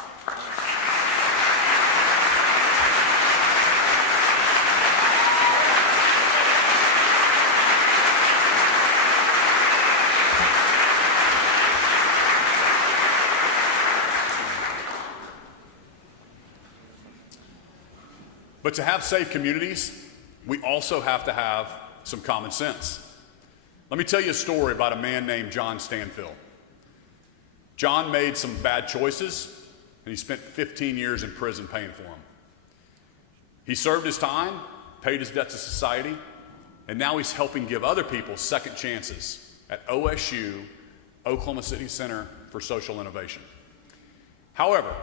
But to have safe communities, we also have to have some common sense. Let me tell you a story about a man named John Stanfield. John made some bad choices, and he spent 15 years in prison paying for them. He served his time, paid his debt to society, and now he's helping give other people second chances at OSU, Oklahoma City Center for Social Innovation. However,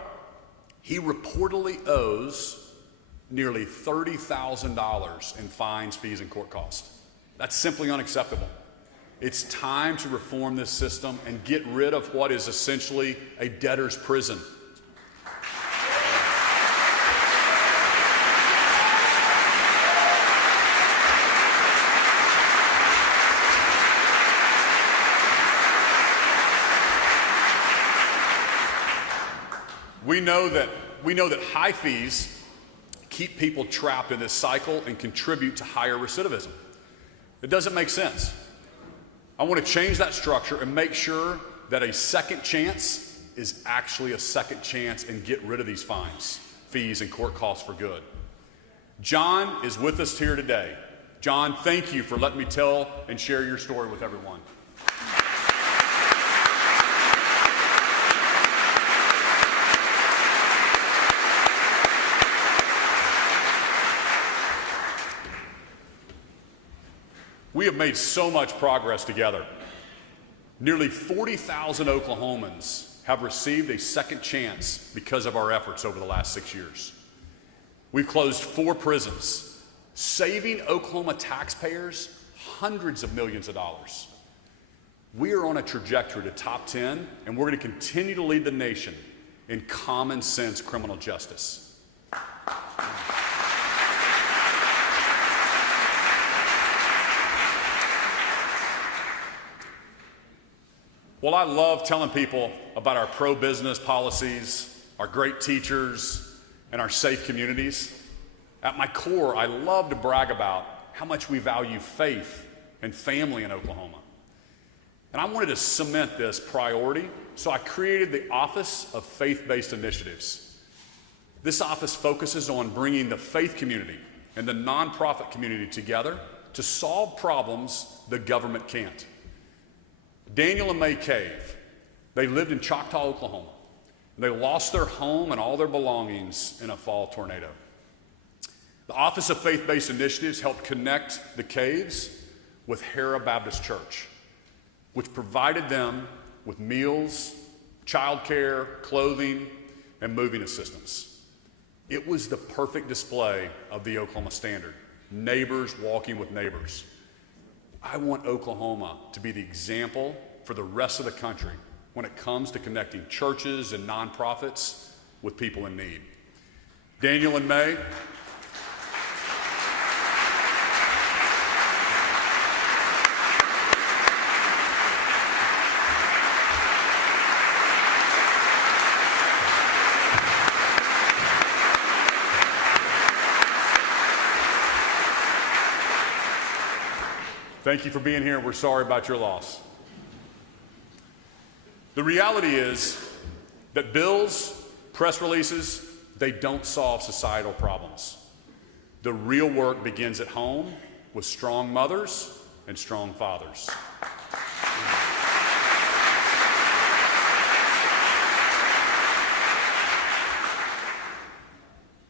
he reportedly owes nearly $30,000 in fines, fees, and court costs. That's simply unacceptable. It's time to reform this system and get rid of what is essentially a debtor's prison. We know that high fees keep people trapped in this cycle and contribute to higher recidivism. It doesn't make sense. I want to change that structure and make sure that a second chance is actually a second chance and get rid of these fines, fees, and court costs for good. John is with us here today. John, thank you for letting me tell and share your story with everyone. We have made so much progress together. Nearly 40,000 Oklahomans have received a second chance because of our efforts over the last 6 years. We've closed 4 prisons, saving Oklahoma taxpayers hundreds of millions of dollars. We are on a trajectory to top 10, and we're going to continue to lead the nation in common sense criminal justice. Well, I love telling people about our pro-business policies, our great teachers, and our safe communities. At my core, I love to brag about how much we value faith and family in Oklahoma. And I wanted to cement this priority, so I created the Office of Faith-Based Initiatives. This office focuses on bringing the faith community and the nonprofit community together to solve problems the government can't. Daniel and May Cave, they lived in Choctaw, Oklahoma. They lost their home and all their belongings in a fall tornado. The Office of Faith-Based Initiatives helped connect the Caves with Hera Baptist Church, which provided them with meals, childcare, clothing, and moving assistance. It was the perfect display of the Oklahoma standard, neighbors walking with neighbors. I want Oklahoma to be the example for the rest of the country when it comes to connecting churches and nonprofits with people in need. Daniel and May, thank you for being here. We're sorry about your loss. The reality is that bills, press releases, they don't solve societal problems. The real work begins at home with strong mothers and strong fathers.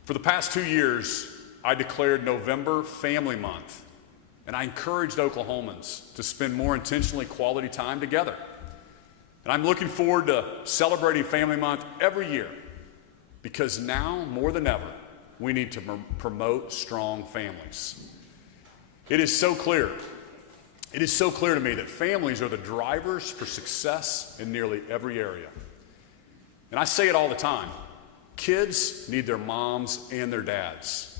For the past 2 years, I declared November Family Month. And I encouraged Oklahomans to spend more intentionally quality time together. And I'm looking forward to celebrating Family Month every year because now, more than ever, we need to promote strong families. It is so clear to me that families are the drivers for success in nearly every area. And I say it all the time, kids need their moms and their dads.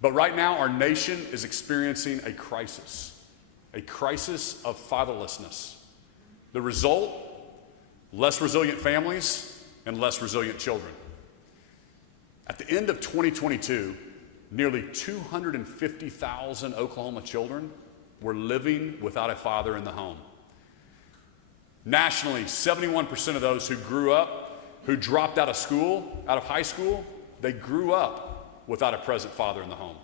But right now, our nation is experiencing a crisis of fatherlessness. The result, less resilient families and less resilient children. At the end of 2022, nearly 250,000 Oklahoma children were living without a father in the home. Nationally, 71% of those who dropped out of high school, they grew up without a present father in the home.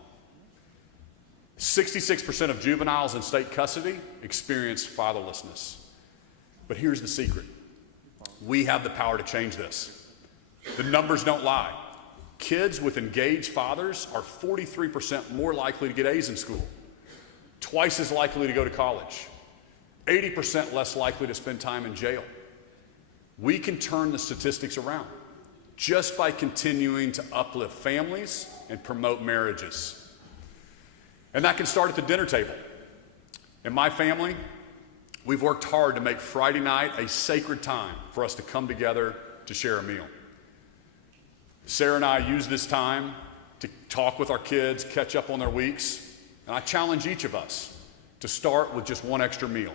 66% of juveniles in state custody experienced fatherlessness. But here's the secret. We have the power to change this. The numbers don't lie. Kids with engaged fathers are 43% more likely to get A's in school, twice as likely to go to college, 80% less likely to spend time in jail. We can turn the statistics around just by continuing to uplift families and promote marriages. And that can start at the dinner table. In my family, we've worked hard to make Friday night a sacred time for us to come together to share a meal. Sarah and I use this time to talk with our kids, catch up on their weeks, and I challenge each of us to start with just one extra meal.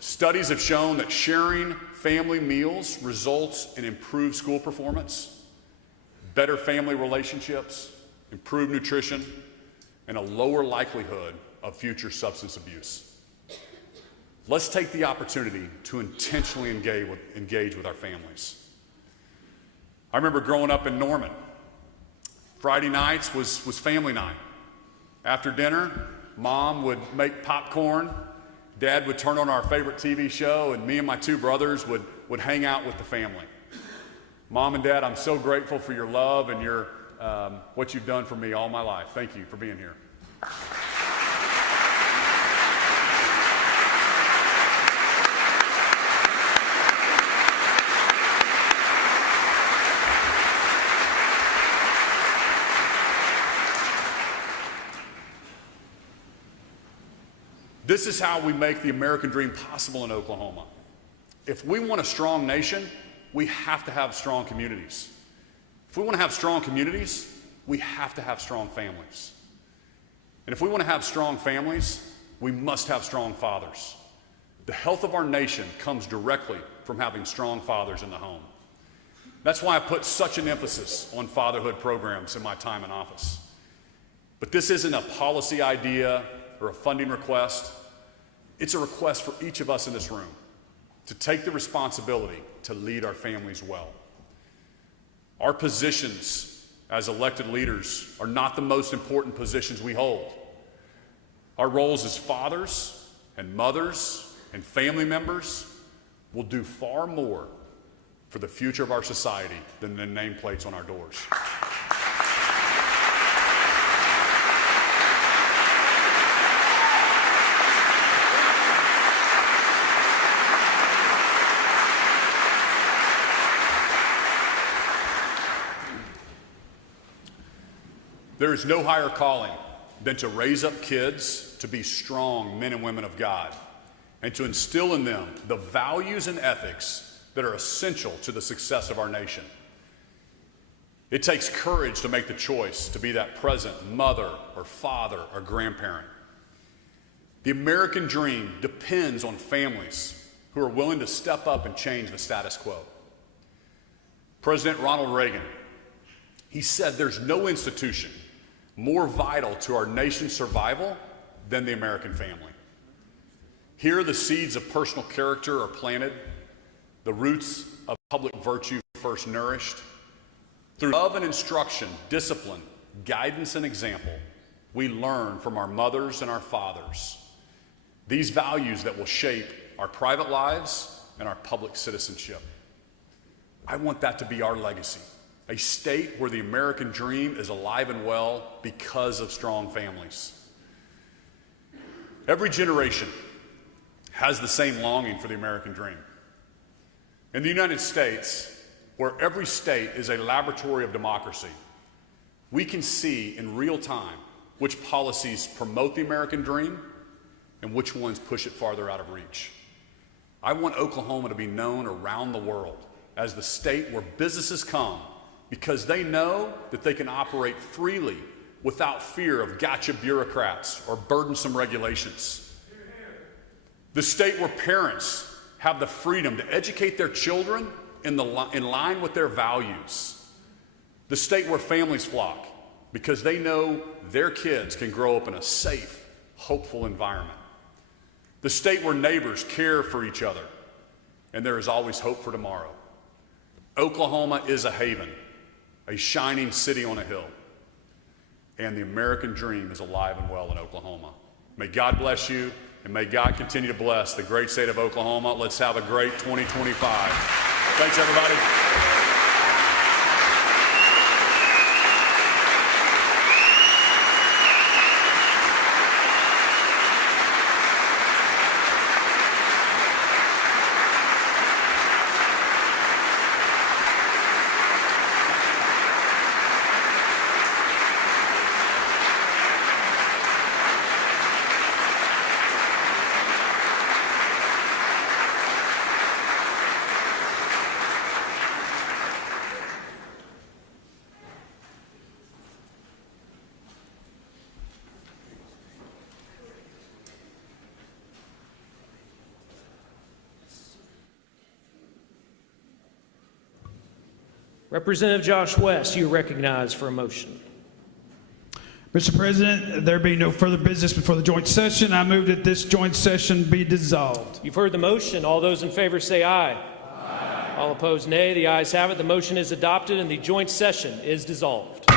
Studies have shown that sharing family meals results in improved school performance, better family relationships, improved nutrition, and a lower likelihood of future substance abuse. Let's take the opportunity to intentionally engage with our families. I remember growing up in Norman. Friday nights was family night. After dinner, Mom would make popcorn, Dad would turn on our favorite TV show, and me and my two brothers would hang out with the family. Mom and Dad, I'm so grateful for your love and your what you've done for me all my life. Thank you for being here. This is how we make the American dream possible in Oklahoma. If we want a strong nation, we have to have strong communities. If we want to have strong communities, we have to have strong families. And if we want to have strong families, we must have strong fathers. The health of our nation comes directly from having strong fathers in the home. That's why I put such an emphasis on fatherhood programs in my time in office. But this isn't a policy idea or a funding request. It's a request for each of us in this room to take the responsibility to lead our families well. Our positions as elected leaders are not the most important positions we hold. Our roles as fathers and mothers and family members will do far more for the future of our society than the nameplates on our doors. There is no higher calling than to raise up kids to be strong men and women of God and to instill in them the values and ethics that are essential to the success of our nation. It takes courage to make the choice to be that present mother or father or grandparent. The American dream depends on families who are willing to step up and change the status quo. President Ronald Reagan, he said there's no institution more vital to our nation's survival than the American family. Here, the seeds of personal character are planted, the roots of public virtue first nourished. Through love and instruction, discipline, guidance, and example, we learn from our mothers and our fathers these values that will shape our private lives and our public citizenship. I want that to be our legacy. A state where the American dream is alive and well because of strong families. Every generation has the same longing for the American dream. In the United States, where every state is a laboratory of democracy, we can see in real time which policies promote the American dream and which ones push it farther out of reach. I want Oklahoma to be known around the world as the state where businesses come because they know that they can operate freely without fear of gotcha bureaucrats or burdensome regulations. The state where parents have the freedom to educate their children in line with their values. The state where families flock because they know their kids can grow up in a safe, hopeful environment. The state where neighbors care for each other and there is always hope for tomorrow. Oklahoma is a haven, a shining city on a hill, and the American dream is alive and well in Oklahoma. May God bless you, and may God continue to bless the great state of Oklahoma. Let's have a great 2025. Thanks, everybody. Representative Josh West, you are recognized for a motion. Mr. President, there being no further business before the joint session, I move that this joint session be dissolved. You've heard the motion. All those in favor say aye. Aye. All opposed, nay. The ayes have it. The motion is adopted and the joint session is dissolved.